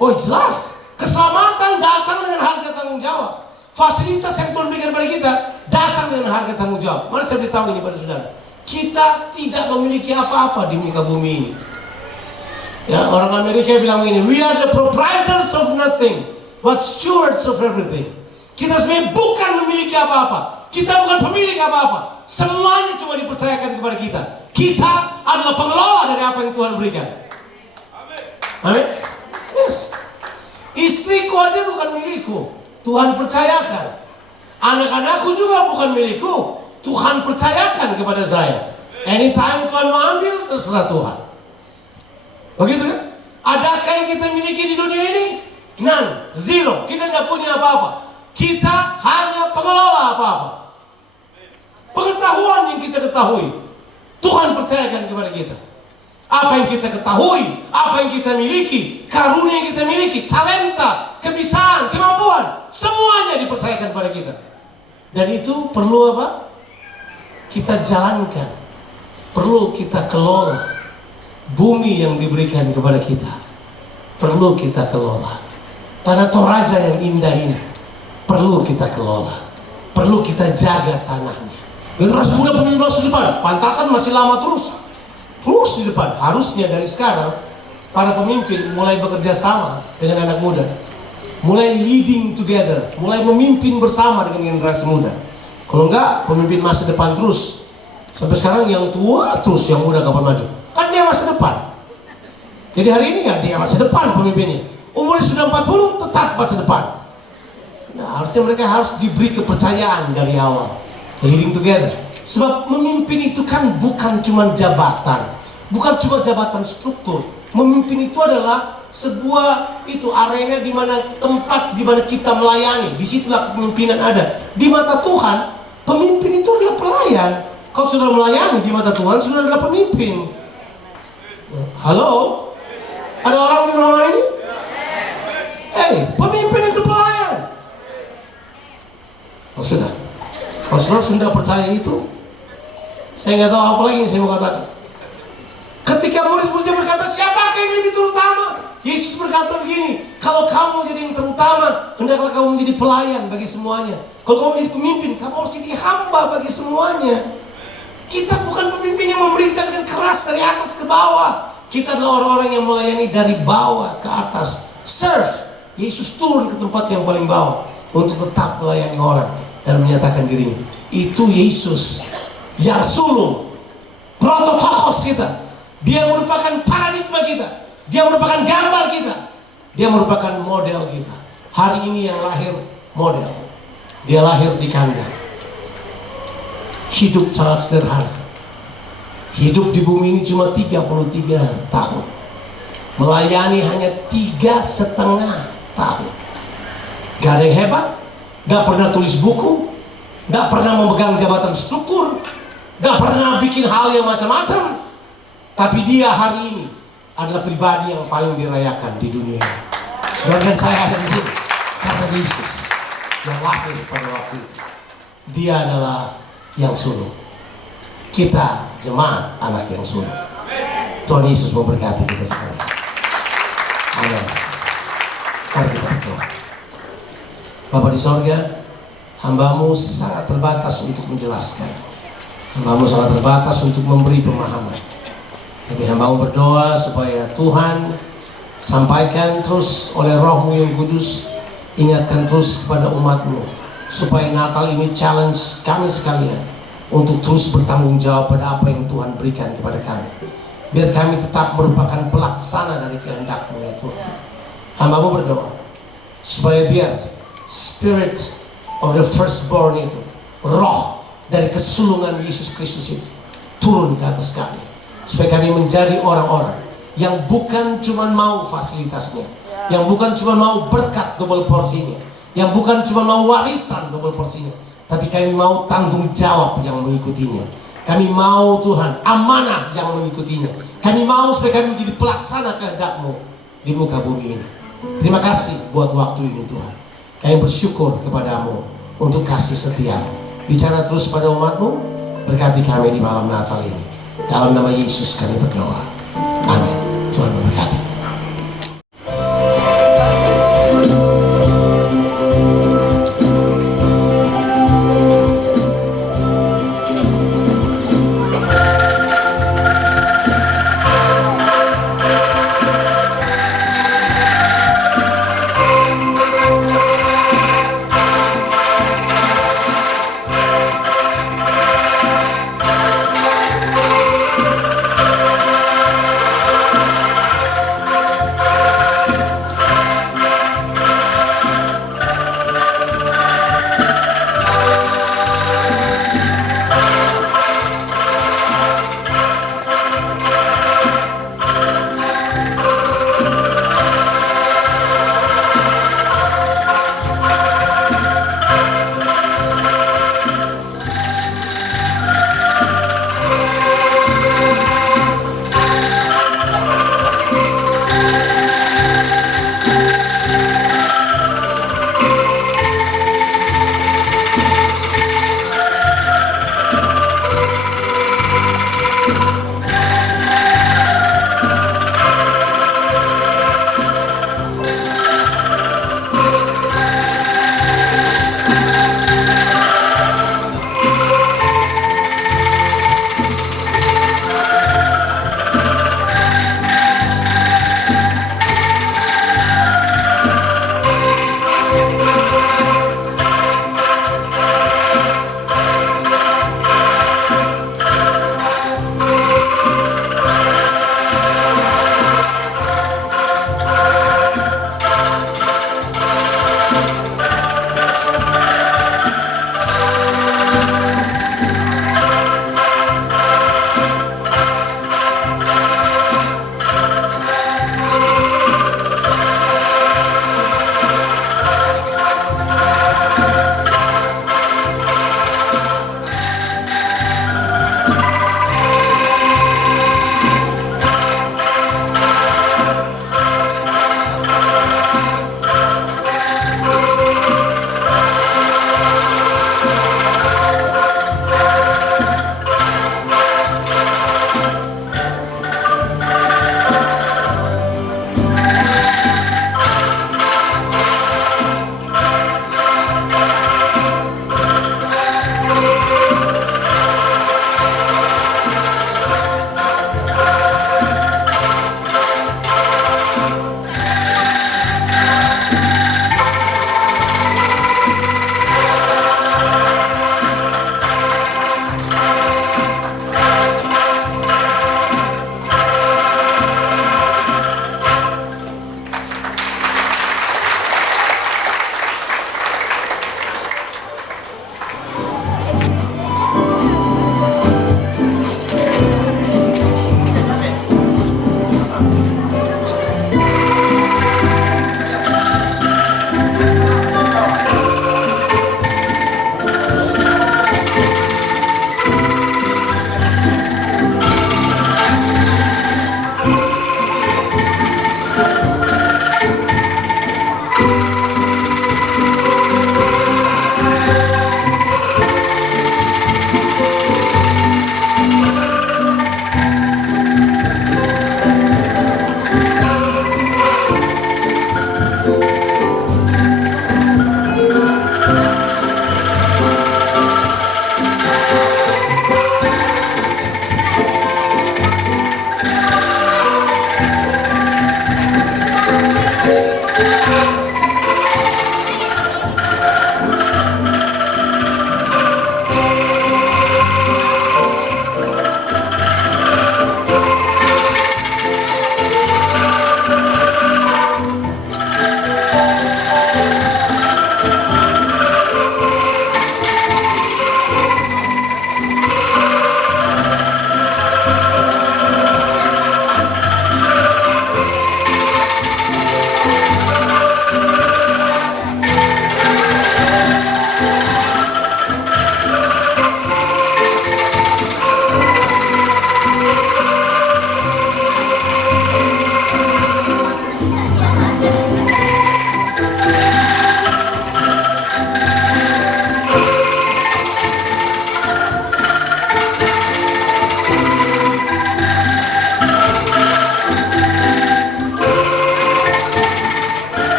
Oh, jelas. Keselamatan datang dengan harga tanggung jawab. Fasilitas yang Tuhan berikan kepada kita datang dengan harga tanggung jawab. Mari saya beritahu ini pada saudara. Kita tidak memiliki apa-apa di muka bumi ini. Ya, orang Amerika bilang ini, we are the proprietors of nothing, but stewards of everything. Kita sebenarnya bukan memiliki apa-apa. Kita bukan pemilik apa-apa. Semuanya cuma dipercayakan kepada kita. Kita adalah pengelola dari apa yang Tuhan berikan. Amin. Yes. Istriku aja bukan milikku, Tuhan percayakan. Anak-anakku juga bukan milikku, Tuhan percayakan kepada saya. Anytime Tuhan mau ambil, terserah Tuhan. Begitu kan? Adakah yang kita miliki di dunia ini? None, zero. Kita nggak punya apa-apa. Kita hanya pengelola apa-apa. Pengetahuan yang kita ketahui, Tuhan percayakan kepada kita. Apa yang kita ketahui, apa yang kita miliki, karunia yang kita miliki, talenta, kebisaan, kemampuan, semuanya dipercayakan kepada kita. Dan itu perlu apa? Kita jalankan, perlu kita kelola. Bumi yang diberikan kepada kita perlu kita kelola. Tanah Toraja yang indah ini perlu kita kelola, perlu kita jaga tanahnya. Generasi muda pemimpin masa depan, pantasan masih lama terus di depan. Harusnya dari sekarang para pemimpin mulai bekerja sama dengan anak muda, mulai leading together, mulai memimpin bersama dengan generasi muda. Kalau enggak, pemimpin masa depan terus sampai sekarang yang tua terus, yang muda kapan maju? Kan dia masa depan. Jadi hari ini ya dia masa depan pemimpinnya. Umurnya sudah 40 tetap masa depan. Nah, harusnya mereka harus diberi kepercayaan dari awal. Leading together. Sebab memimpin itu kan bukan cuma jabatan, bukan cuma jabatan struktur. Memimpin itu adalah sebuah arena di mana tempat di mana kita melayani. Disitulah kepemimpinan ada. Di mata Tuhan, pemimpin itu adalah pelayan. Kalau sudah melayani di mata Tuhan, sudah adalah pemimpin. Halo? Ada orang di ruangan ini? Pemimpin itu pelayan. Oh sudah. Kalau saudara sudah percaya itu, saya nggak tahu apa lagi yang saya mau katakan. Ketika murid-muridnya berkata, siapakah yang lebih terutama? Yesus berkata begini, kalau kamu jadi yang terutama, hendaklah kamu menjadi pelayan bagi semuanya. Kalau kamu menjadi pemimpin, kamu harus jadi hamba bagi semuanya. Kita bukan pemimpin yang memerintahkan keras dari atas ke bawah. Kita adalah orang-orang yang melayani dari bawah ke atas. Serve. Yesus turun ke tempat yang paling bawah untuk tetap melayani orang dan menyatakan dirinya. Itu Yesus yang sulung, prototokos kita. Dia merupakan paradigma kita. Dia merupakan gambar kita. Dia merupakan model kita. Hari ini yang lahir model. Dia lahir di kandang. Hidup sangat sederhana. Hidup di bumi ini cuma 33 tahun. Melayani hanya 3,5 tahun. Gak ada yang hebat. Gak pernah tulis buku. Gak pernah memegang jabatan struktur. Gak pernah bikin hal yang macam-macam. Tapi dia hari ini adalah pribadi yang paling dirayakan di dunia ini. Sedangkan saya ada di sini karena Yesus yang lahir pada waktu itu. Dia adalah yang sulung. Kita jemaat anak yang sulung. Tuhan Yesus memberkati kita sekalian. Amin. Mari kita berdoa. Bapa di sorga, hamba-Mu sangat terbatas untuk menjelaskan. Hamba-Mu sangat terbatas untuk memberi pemahaman. Tapi hamba-Mu berdoa supaya Tuhan sampaikan terus oleh Roh-Mu yang kudus, ingatkan terus kepada umat-Mu, supaya Natal ini challenge kami sekalian untuk terus bertanggung jawab pada apa yang Tuhan berikan kepada kami. Biar kami tetap merupakan pelaksana dari kehendak-Mu ya Tuhan. Hamba-Mu berdoa supaya biar spirit of the firstborn itu, roh dari kesulungan Yesus Kristus itu turun ke atas kami. Supaya kami menjadi orang-orang yang bukan cuma mau fasilitasnya, yang bukan cuma mau berkat double porsinya, yang bukan cuma mau warisan double porsinya, tapi kami mau tanggung jawab yang mengikutinya. Kami mau Tuhan amanah yang mengikutinya. Kami mau supaya kami menjadi pelaksana kehendak-Mu di muka bumi ini. Terima kasih buat waktu ini Tuhan. Kami bersyukur kepada-Mu untuk kasih setia. Bicara terus pada umat-Mu. Berkati kami di malam Natal ini. Dalam nama Yesus kami berdoa. Amin. Tuhan memberkati.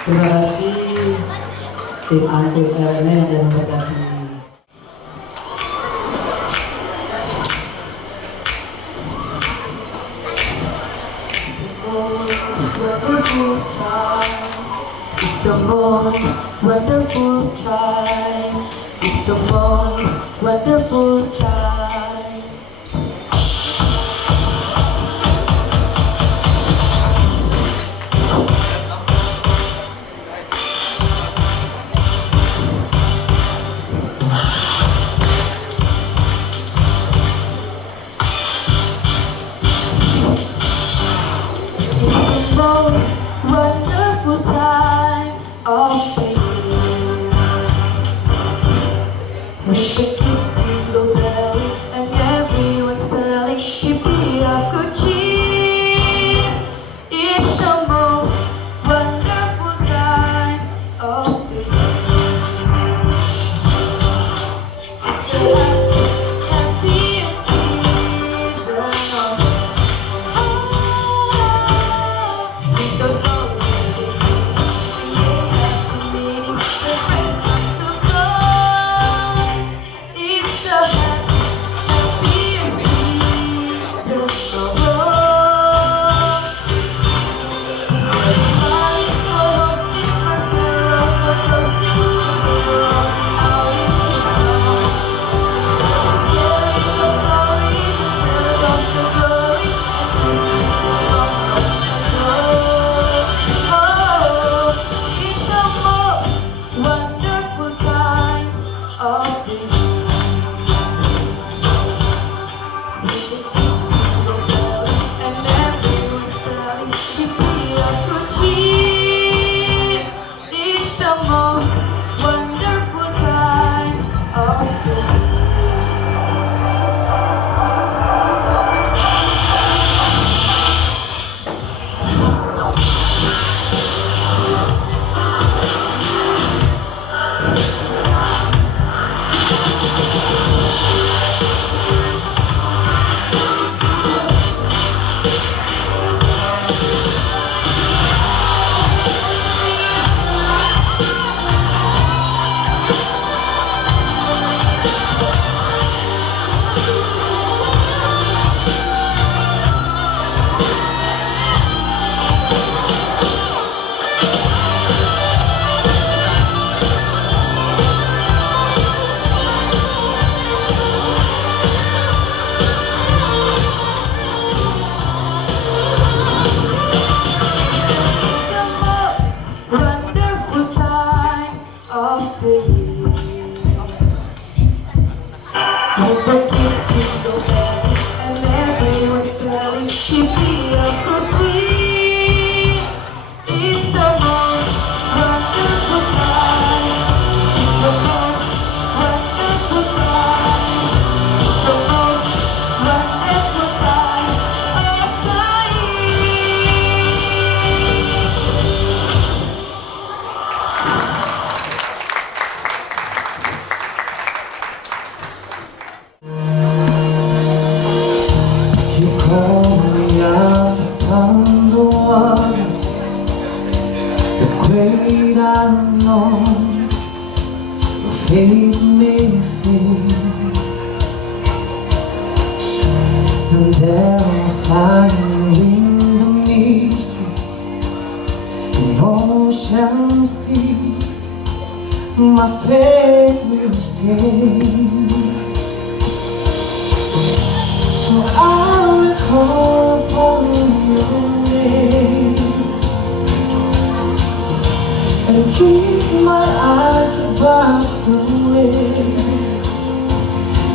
Terima kasih tim Angkuh Elena yang memberkati. It's the most wonderful time. It's the most wonderful time. It's the most wonderful time of the year. With the kids jingle belling and everyone's telling hippie of good cheer. It's the most wonderful time of the year. It's the happiest season of the year. Because all wonderful time of the year. With the kids jingle belling and everyone's telling hippie of good cheer. It's the most wonderful time of the year. Wonderful time of the year. With the kids jingle belling and everyone's telling hippie of good cheer. It's the most wonderful time. The most wonderful time. The most wonderful time of the year. You call me out upon the waters, the great unknown, where faith may fail. And there I'll find you in the mystery, in oceans deep, my faith will stay. So I will call upon your name and keep my eyes above the wave.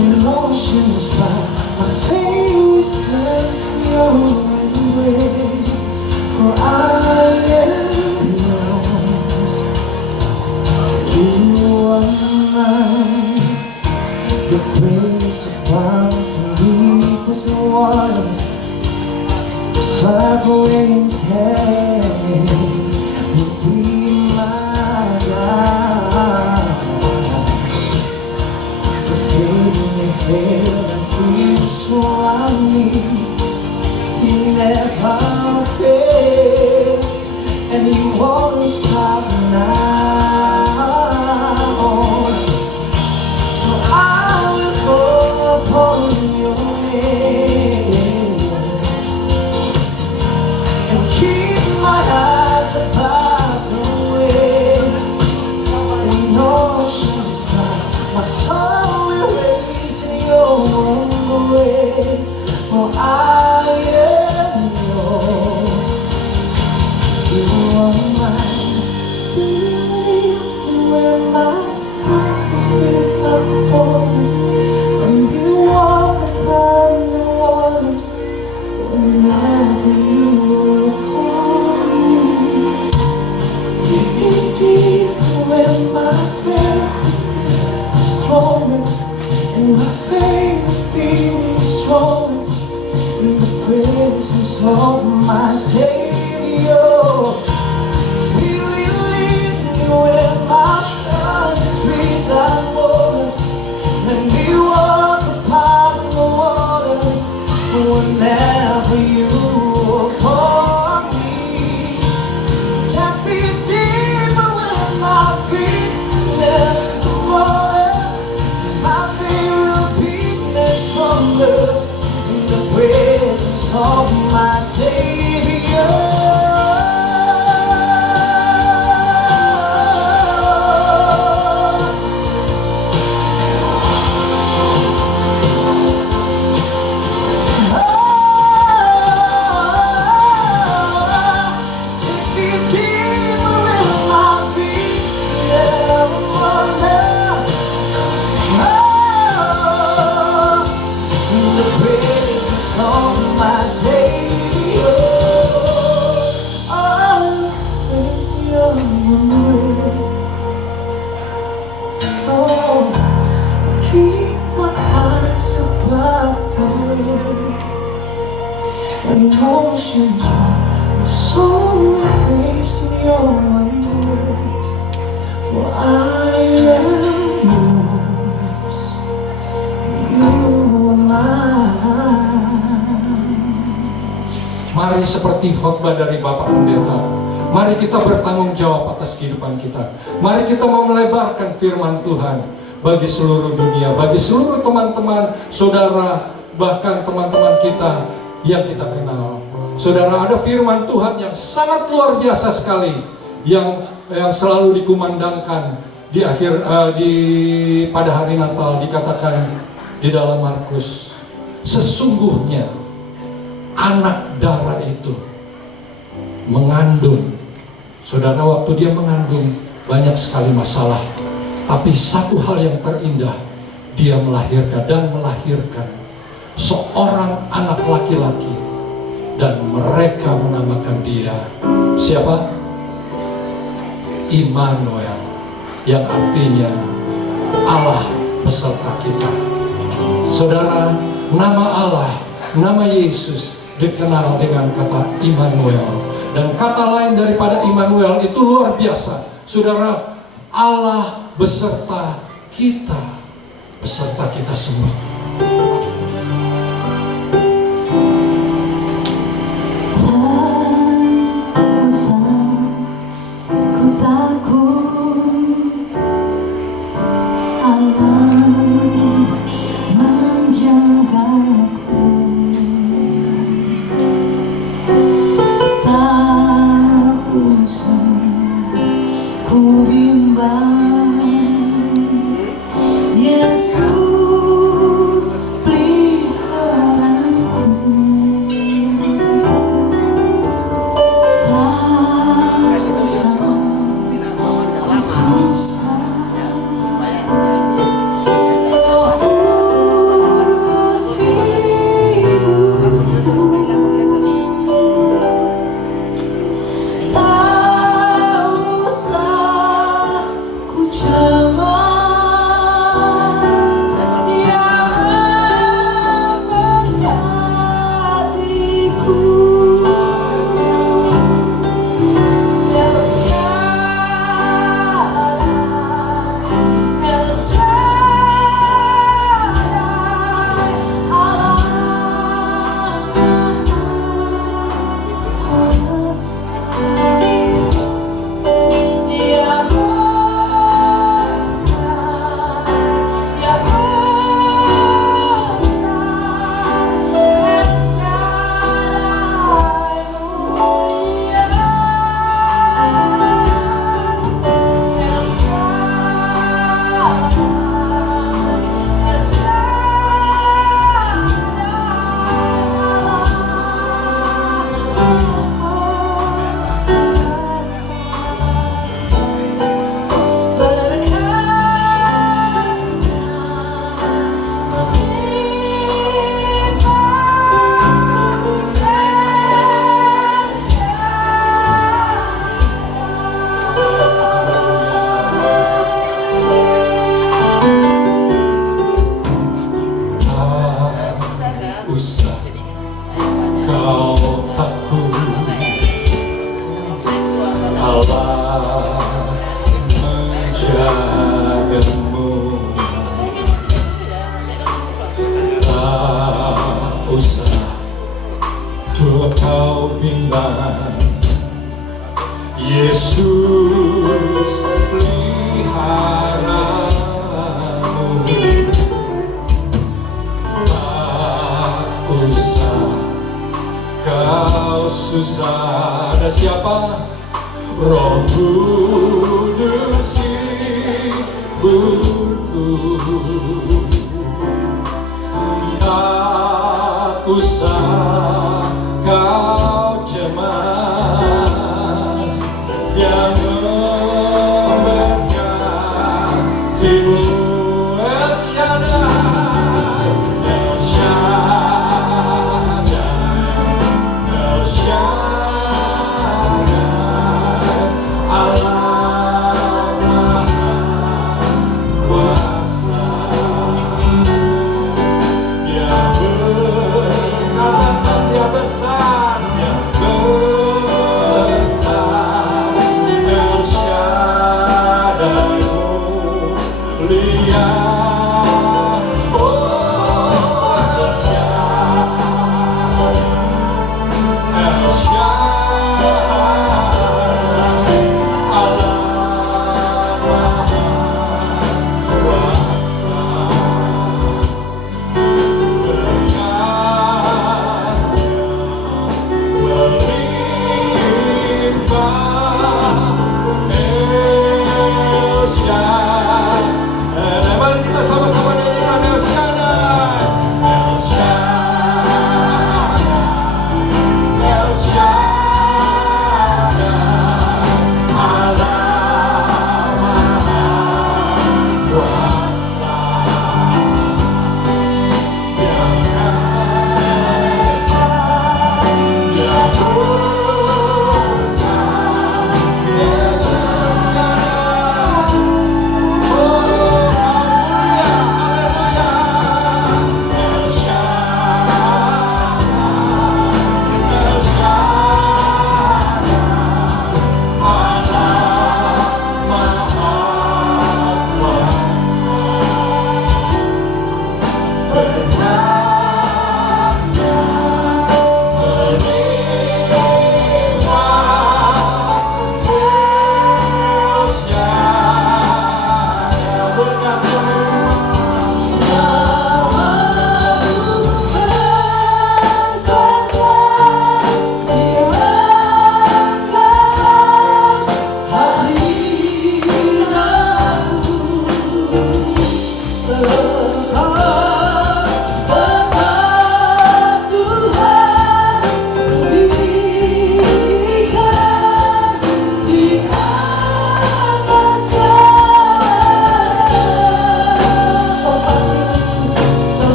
When oceans rise, my sail is cast in your embrace. For I am yours, you are mine. Your grace abounds in deepest waters. Suffering's hand will be my guide. The faith may fail and fear surround me. You never fail. really won't stop now. So I will call upon your name and keep my eyes above the waves. When oceans rise, my soul will raise in your embrace. For I am yours. You are mine. Still, where my trust is without borders. When you walk upon the waters, whenever you will call me. Dig deep where my faith is stronger, and my faith will be stronger in the presence of my Savior. Spirit, lead me where my trust is without borders. Let me walk upon the waters whenever you call me. Tap me deeper where my feet never water. My faith will be stronger in the presence of my Savior. Take me deeper where my feet never wander. In the presence of my Savior, oh, praise your embrace. Oh, keep my eyes above the waves. When oceans rise, my soul will raise in your embrace. For I am yours. Mari seperti khotbah dari Bapak Pendeta, mari kita bertanggung jawab atas kehidupan kita. Mari kita mau melebarkan firman Tuhan bagi seluruh dunia, bagi seluruh teman-teman, saudara, bahkan teman-teman kita yang kita kenal. Saudara, ada firman Tuhan yang sangat luar biasa sekali, yang selalu dikumandangkan di pada hari Natal. Dikatakan di dalam Markus, sesungguhnya anak darah itu mengandung. Saudara, waktu dia mengandung banyak sekali masalah, tapi satu hal yang terindah, dia melahirkan seorang anak laki-laki, dan mereka menamakan dia siapa? Immanuel, yang artinya Allah beserta kita. Saudara, nama Allah, nama Yesus dikenal dengan kata Immanuel, dan kata lain daripada Immanuel itu luar biasa. Saudara, Allah beserta kita semua. Yesus peliharaku, tak usah ku susah. Roh Kudus hidupku, tak usah Yesus peliharamu, tak usah kau susah. Ada siapa? Roh Kudus hiburku, tak usah kau cemas, yang memberkatimu El Shaddai, El Shaddai, El Shaddai, Allah Maha Kuasa, yang berkatan, yang besar, yang besar, El Shaddai mulia, oh El Shaddai, El Shaddai, Allah Maha Kuasa, El Shaddai. Mari kita sama-sama nyanyikan El Shaddai, El Shaddai, El Shaddai, Allah Maha Kuasa, yang esa, yang besar, El Shaddai.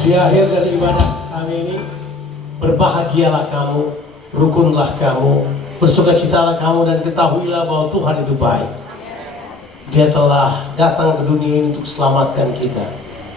Di akhir dari ibadah kami ini, berbahagialah kamu, rukunlah kamu, Bersukacitalah kamu dan ketahuilah bahwa Tuhan itu baik. Dia telah datang ke dunia ini untuk selamatkan kita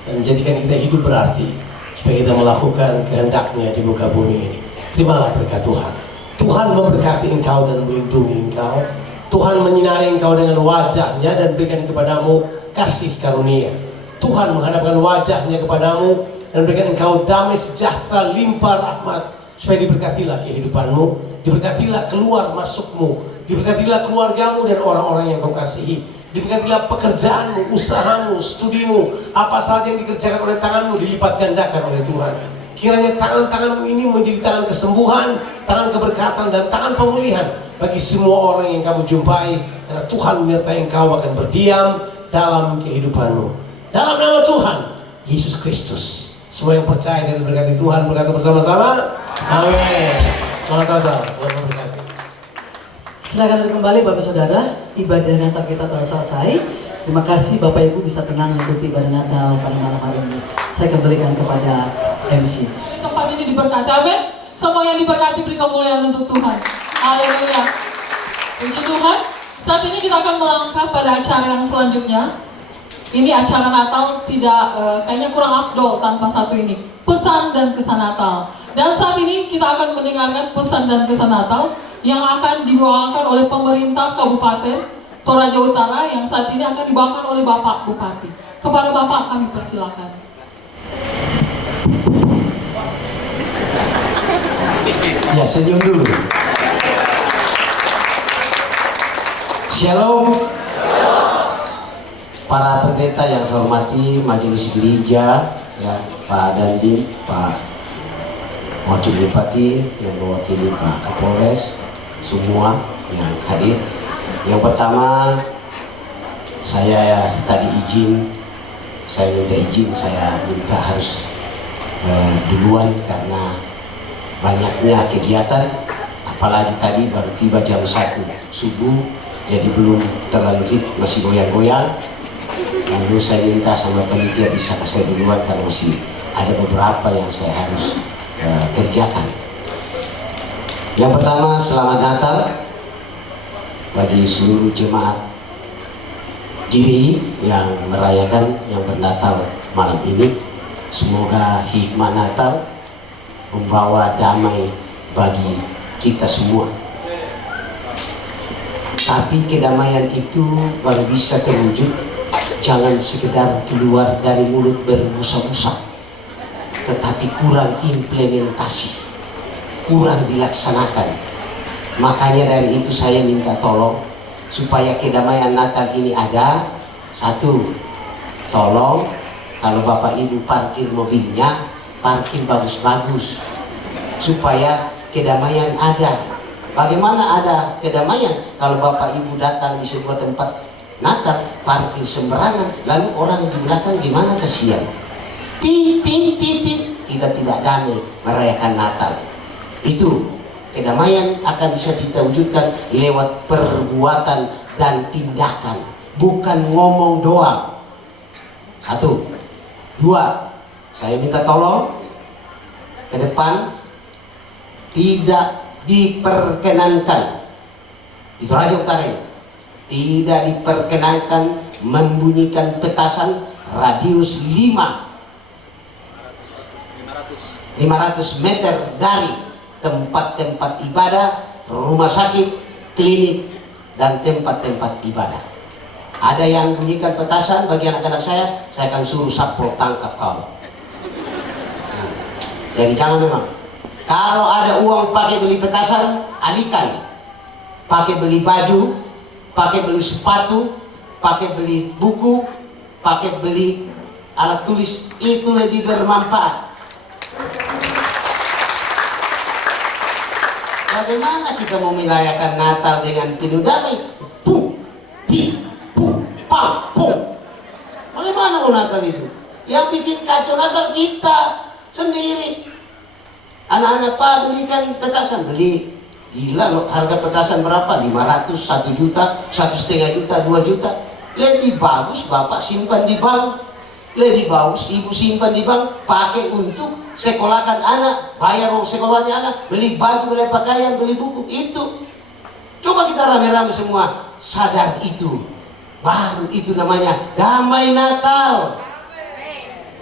dan menjadikan kita hidup berarti supaya kita melakukan kehendak-Nya di muka bumi ini. Terimalah berkat Tuhan. Tuhan memberkati engkau dan melindungi engkau. Tuhan menyinari engkau dengan wajah-Nya dan berikan kepadamu kasih karunia. Tuhan menghadapkan wajah-Nya kepadamu dan berikan engkau damai sejahtera limpah rahmat, supaya diberkatilah kehidupanmu, diberkatilah keluar masukmu, diberkatilah keluargamu dan orang-orang yang kau kasihi, diberkatilah pekerjaanmu, usahamu, studimu, apa saja yang dikerjakan oleh tanganmu dilipat gandakan oleh Tuhan. Kiranya tangan-tanganmu ini menjadi tangan kesembuhan, tangan keberkatan, dan tangan pemulihan bagi semua orang yang kamu jumpai, karena Tuhan menyertai engkau akan berdiam dalam kehidupanmu. Dalam nama Tuhan Yesus Kristus, semua yang percaya dan berkati Tuhan berkata bersama-sama, amin. Selamat datang, Tuhan memberkati. Silakan duduk kembali Bapak Saudara, ibadah Natal kita telah selesai. Terima kasih Bapak Ibu bisa tenang mengikuti ibadah Natal pada malam hari ini. Saya kembalikan kepada MC. Tempat ini diberkati, amin. Semua yang diberkati beri kemuliaan untuk Tuhan. Haleluya. Puji Tuhan. Saat ini kita akan melangkah pada acara yang selanjutnya. Ini acara Natal tidak kayaknya kurang afdol tanpa satu ini, pesan dan kesan Natal. Dan saat ini kita akan mendengarkan pesan dan kesan Natal yang akan dibawakan oleh pemerintah Kabupaten Toraja Utara, yang saat ini akan dibawakan oleh Bapak Bupati. Kepada Bapak kami persilakan. Ya, senyum dulu. Shalom. Para pendeta yang saya hormati, majelis gereja, ya, Pak Dandim, Pak Wakil Bupati yang mewakili Pak Kapolres, semua yang hadir. Yang pertama, saya tadi minta izin, saya minta harus duluan karena banyaknya kegiatan, apalagi tadi baru tiba jam 1 subuh, jadi belum terlalu fit, masih goyang-goyang. Lalu saya minta sama panitia bisa saya duluan karena masih ada beberapa yang saya harus kerjakan. Yang pertama, selamat Natal bagi seluruh jemaat GBI yang merayakan, yang bernatal malam ini. Semoga hikmah Natal membawa damai bagi kita semua. Tapi kedamaian itu baru bisa terwujud, jangan sekedar keluar dari mulut berbusa-busa, tetapi kurang implementasi, kurang dilaksanakan. Makanya dari itu saya minta tolong supaya kedamaian Natal ini ada. Satu, tolong kalau Bapak Ibu parkir mobilnya, parkir bagus-bagus supaya kedamaian ada. Bagaimana ada kedamaian kalau Bapak Ibu datang di sebuah tempat Natal parkir sembarangan, lalu orang di belakang gimana, kasihan. Pip, pip, pip, pip. Kita tidak damai merayakan Natal. Itu kedamaian akan bisa kita wujudkan lewat perbuatan dan tindakan, bukan ngomong doang. Satu. Dua, saya minta tolong ke depan tidak diperkenankan di Toraja Utara ini, tidak diperkenankan membunyikan petasan radius 500 meter dari tempat-tempat ibadah, rumah sakit, klinik, dan tempat-tempat ibadah. Ada yang bunyikan petasan, bagi anak-anak saya akan suruh satpol tangkap kau. Jadi jangan memang. Kalau ada uang pakai beli petasan, alihkan. Pakai beli baju, pakai beli sepatu, pakai beli buku, pakai beli alat tulis, itu lebih bermanfaat. Bagaimana kita mau merayakan Natal dengan penuh damai? Pum, pim, pum, pam, pum. Bagaimana mau Natal itu? Yang bikin kacau Natal kita sendiri. Anak-anak Pak belikan petasan, beli. Gila loh, harga petasan berapa? 500, 1 juta, 1,5 juta, 2 juta. Lebih bagus Bapak simpan di bank. Lebih bagus Ibu simpan di bank, pakai untuk sekolahkan anak, bayar uang sekolahnya anak, beli baju, beli pakaian, beli buku. Itu Coba kita rame-rame semua sadar itu. Baru itu namanya damai Natal.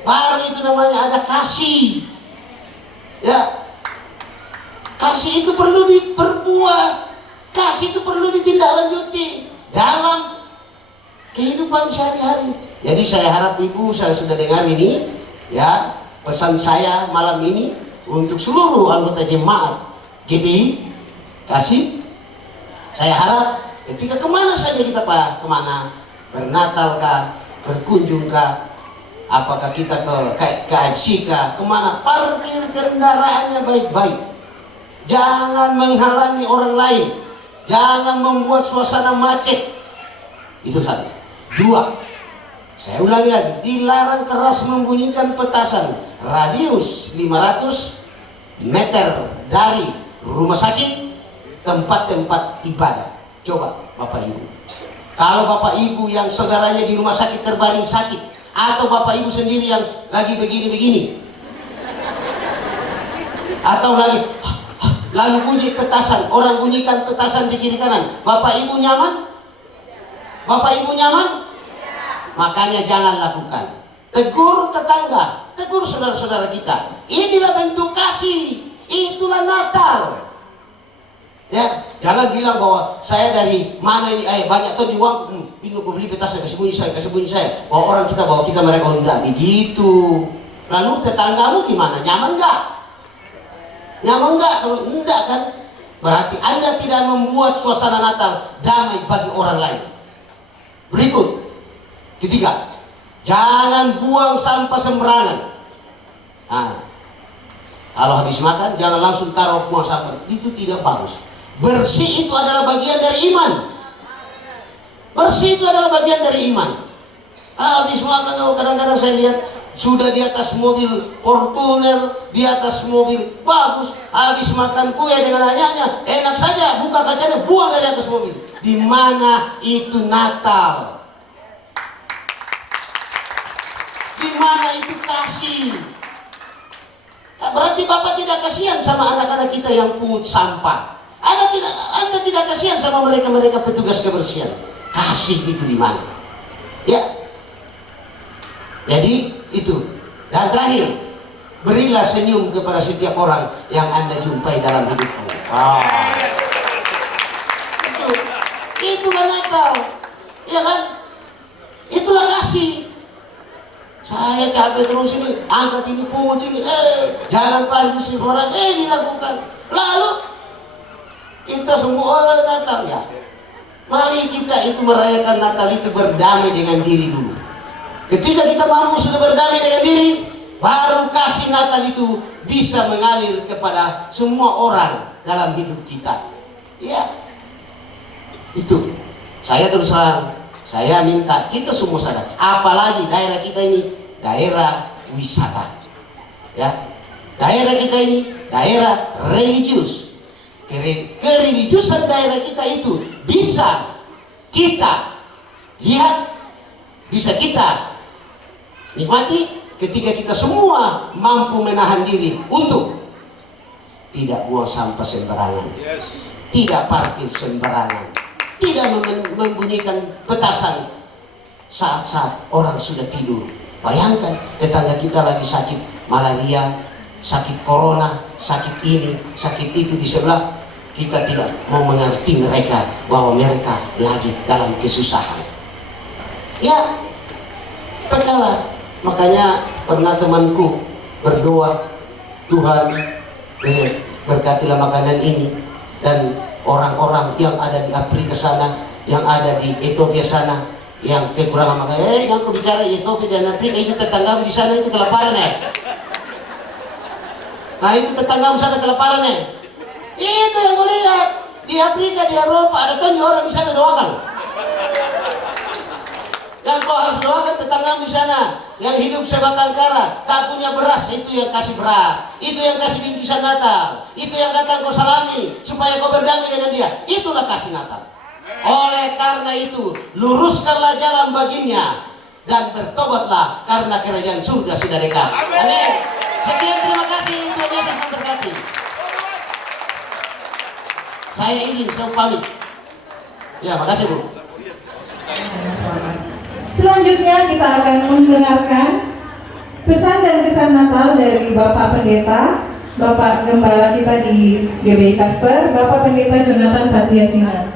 Baru itu namanya ada kasih. Ya. Kasih itu perlu diperbuat. Kasih itu perlu ditindaklanjuti dalam kehidupan sehari-hari. Jadi saya harap Ibu, saya sudah dengar ini, ya, pesan saya malam ini untuk seluruh anggota jemaat GBI Kasih. Saya harap ketika kemana saja kita kemana, bernatal kah, berkunjung kah, apakah kita ke KFC kah, kemana, parkir kendaraannya baik-baik. Jangan menghalangi orang lain, jangan membuat suasana macet. Itu satu. Dua, saya ulangi lagi, dilarang keras membunyikan petasan radius 500 meter dari rumah sakit, tempat-tempat ibadah. Coba Bapak Ibu, kalau Bapak Ibu yang saudaranya di rumah sakit terbaring sakit, atau Bapak Ibu sendiri yang lagi begini-begini, atau lagi lalu bunyi petasan, orang bunyikan petasan di kiri kanan, Bapak Ibu nyaman? Bapak Ibu nyaman? Makanya jangan lakukan. Tegur tetangga, tegur saudara-saudara kita. Inilah bentuk kasih, itulah Natal. Ya, jangan bilang bahwa saya dari mana ini, banyak tuh di uang, bingung beli petasan, kasih bunyi saya. Bahwa orang kita, bahwa kita mereka tidak begitu. Lalu tetanggamu gimana? Nyaman nggak? Nyaman nggak? Kalau enggak kan, berarti Anda tidak membuat suasana Natal damai bagi orang lain. Berikut, ketiga, jangan buang sampah sembarangan. Nah, kalau habis makan jangan langsung taruh buang sampah, itu tidak bagus. Bersih itu adalah bagian dari iman. Bersih itu adalah bagian dari iman. Habis makan, kadang-kadang saya lihat sudah di atas mobil Fortuner, di atas mobil bagus, habis makan kue dengan anyanya, enak saja, buka kacanya, buang dari atas mobil. Di mana itu Natal? Di mana itu kasih? Berarti Bapak tidak kasihan sama anak-anak kita yang pungut sampah. Anda tidak kasihan sama mereka petugas kebersihan. Kasih itu di mana? Ya. Jadi itu. Dan terakhir, berilah senyum kepada setiap orang yang Anda jumpai dalam hidupmu. Itulah Natal. Ya kan? Itulah kasih. Saya capek terus ini, angkat ini, pungut ini, jangan parkir orang, dilakukan. Lalu kita semua Natal ya. Mari kita itu merayakan Natal itu berdamai dengan diri dulu. Ketika kita mampu sudah berdamai dengan diri, baru kasih Natal itu bisa mengalir kepada semua orang dalam hidup kita. Ya, itu. Saya terus terang, saya minta kita semua sadar. Apalagi daerah kita ini daerah wisata. Ya, daerah kita ini daerah religius. Kereligiusan daerah kita itu bisa kita lihat, bisa kita nikmati ketika kita semua mampu menahan diri untuk tidak buang sampah sembarangan, tidak parkir sembarangan, tidak membunyikan petasan saat-saat orang sudah tidur. Bayangkan tetangga kita lagi sakit malaria, sakit corona, sakit ini, sakit itu di sebelah. Kita tidak mau mengerti mereka bahwa mereka lagi dalam kesusahan. Ya, pekalah. Makanya pernah temanku berdoa, Tuhan berkatilah makanan ini dan orang-orang yang ada di Afrika sana, yang ada di Ethiopia sana, yang kekurangan makanan. Jangan kau bicara Ethiopia dan Afrika, itu tetanggamu di sana itu kelaparan Nah itu tetanggamu sana kelaparan Itu yang kau lihat di Afrika, di Eropa ada tuh orang di sana doakan. Yang kau harus doakan tetanggamu di sana yang hidup sebatang kara, tak punya beras, itu yang kasih beras, itu yang kasih bingkisan Natal, itu yang datang kau salami supaya kau berdamai dengan dia. Itulah kasih Natal. Oleh karena itu, luruskanlah jalan baginya dan bertobatlah karena kerajaan surga sudah dekat. Amin. Sekian, terima kasih. Tuhan Yesus memberkati. Saya ingin pamit. Ya, makasih Bu. Selanjutnya kita akan mendengarkan pesan dan kesan Natal dari Bapak Pendeta, Bapak Gembala kita di GBI Kasper, Bapak Pendeta Jonathan Patiasina.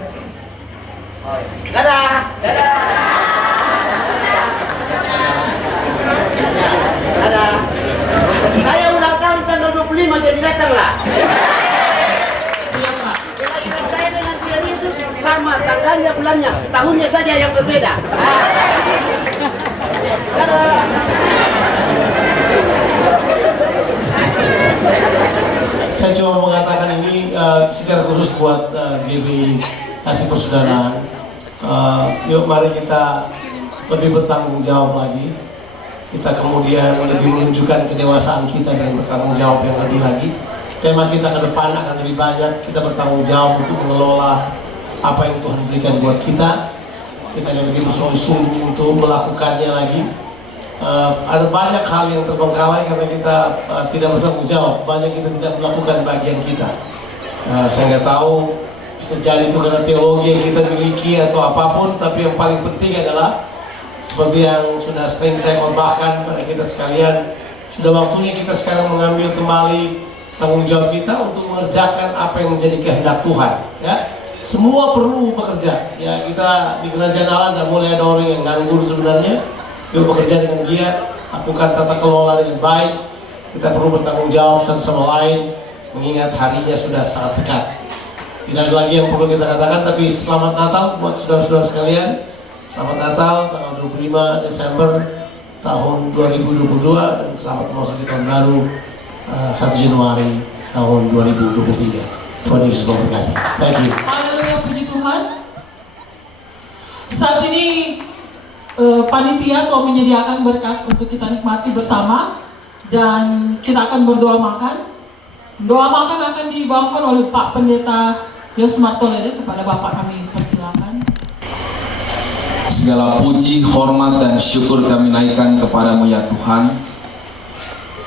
Dadah. Dadah. Dadah. Saya ulang tahun tanggal 25 jadi datanglah. Siap Pak. Kelahiran saya dengan Tuhan Yesus sama tanggalnya, bulannya, tahunnya saja yang berbeda. Dadah. Saya cuma mengatakan ini secara khusus buat GBI Kasih Persaudaraan. Yuk mari kita lebih bertanggung jawab lagi. Kita kemudian lebih menunjukkan kedewasaan kita dan bertanggung jawab yang lebih lagi. Tema kita ke depan akan lebih banyak. Kita bertanggung jawab untuk mengelola apa yang Tuhan berikan buat kita. Kita akan lebih bersungguh-sungguh untuk melakukannya lagi. Ada banyak hal yang terbengkalai karena kita tidak bertanggung jawab. Banyak kita tidak melakukan bagian kita. Saya nggak tahu, bisa jadi itu karena teologi yang kita miliki atau apapun, tapi yang paling penting adalah seperti yang sudah sering saya khotbahkan pada kita sekalian, sudah waktunya kita sekarang mengambil kembali tanggung jawab kita untuk mengerjakan apa yang menjadi kehendak Tuhan. Ya, semua perlu bekerja. Ya, kita di kerajaan Allah tidak boleh ada orang yang nganggur sebenarnya. Yuk bekerja dengan giat, lakukan tata kelola dengan baik. Kita perlu bertanggung jawab satu sama lain, mengingat harinya sudah sangat dekat. Tidak ada lagi yang perlu kita katakan, tapi selamat Natal buat saudara-saudara sekalian. Selamat Natal tanggal 25 Desember tahun 2022 dan selamat memasuki tahun baru 1 Januari tahun 2023. Tuhan Yesus memberkati. Thank you. Haleluya, puji Tuhan. Saat ini panitia telah menyediakan berkat untuk kita nikmati bersama dan kita akan berdoa makan. Doa makan akan dibawakan oleh Pak Pendeta Yos Martolede. Kepada Bapak kami persilakan. Segala puji, hormat, dan syukur kami naikkan kepadamu ya Tuhan,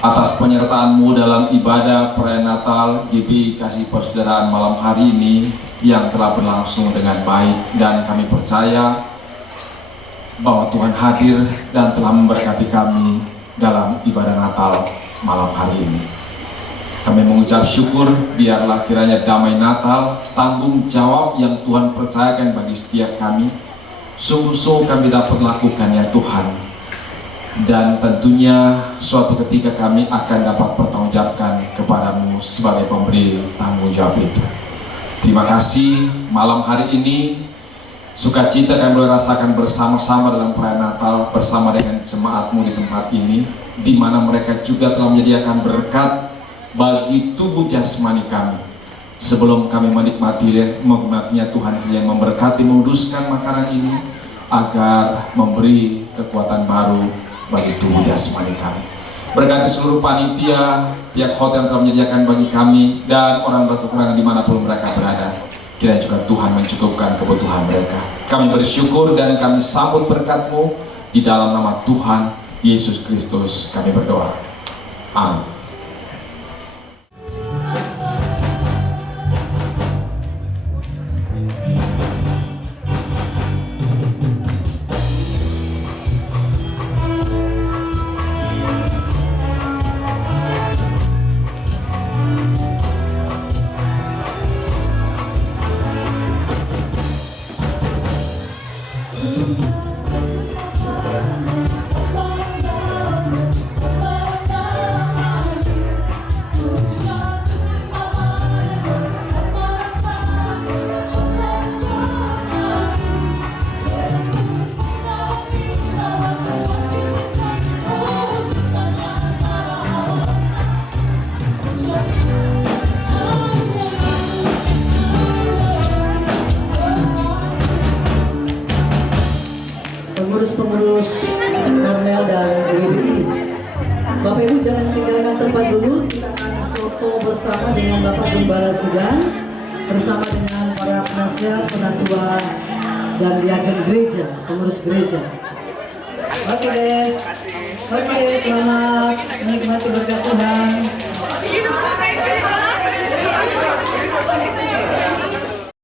atas penyertaan-Mu dalam ibadah perayaan Natal GBI Kasih Persaudaraan malam hari ini yang telah berlangsung dengan baik, dan kami percaya bahwa Tuhan hadir dan telah memberkati kami dalam ibadah Natal malam hari ini. Kami mengucap syukur, biarlah kiranya damai Natal, tanggung jawab yang Tuhan percayakan bagi setiap kami, sungguh-sungguh kami dapat lakukan ya Tuhan. Dan tentunya suatu ketika kami akan dapat bertanggungjawabkan kepadamu sebagai pemberi tanggung jawab itu. Terima kasih malam hari ini, sukacita kami boleh rasakan bersama-sama dalam perayaan Natal bersama dengan jemaat-Mu di tempat ini, di mana mereka juga telah menyediakan berkat bagi tubuh jasmani kami. Sebelum kami menikmatinya, Tuhan yang memberkati, menguduskan makanan ini agar memberi kekuatan baru bagi tubuh jasmani kami. Berkati seluruh panitia, pihak hotel telah menyediakan bagi kami, dan orang berkekurangan dimanapun mereka berada. Kiranya juga Tuhan mencukupkan kebutuhan mereka. Kami bersyukur dan kami sambut berkat-Mu di dalam nama Tuhan Yesus Kristus kami berdoa. Amin. Pengurus Karmel dan GBI, Bapak Ibu jangan meninggalkan tempat dulu. Kita akan foto bersama dengan Bapak Gembala Sidang bersama dengan para penasihat, penatua, dan diaken gereja, pengurus gereja. Oke deh, oke, selamat menikmati berkat Tuhan.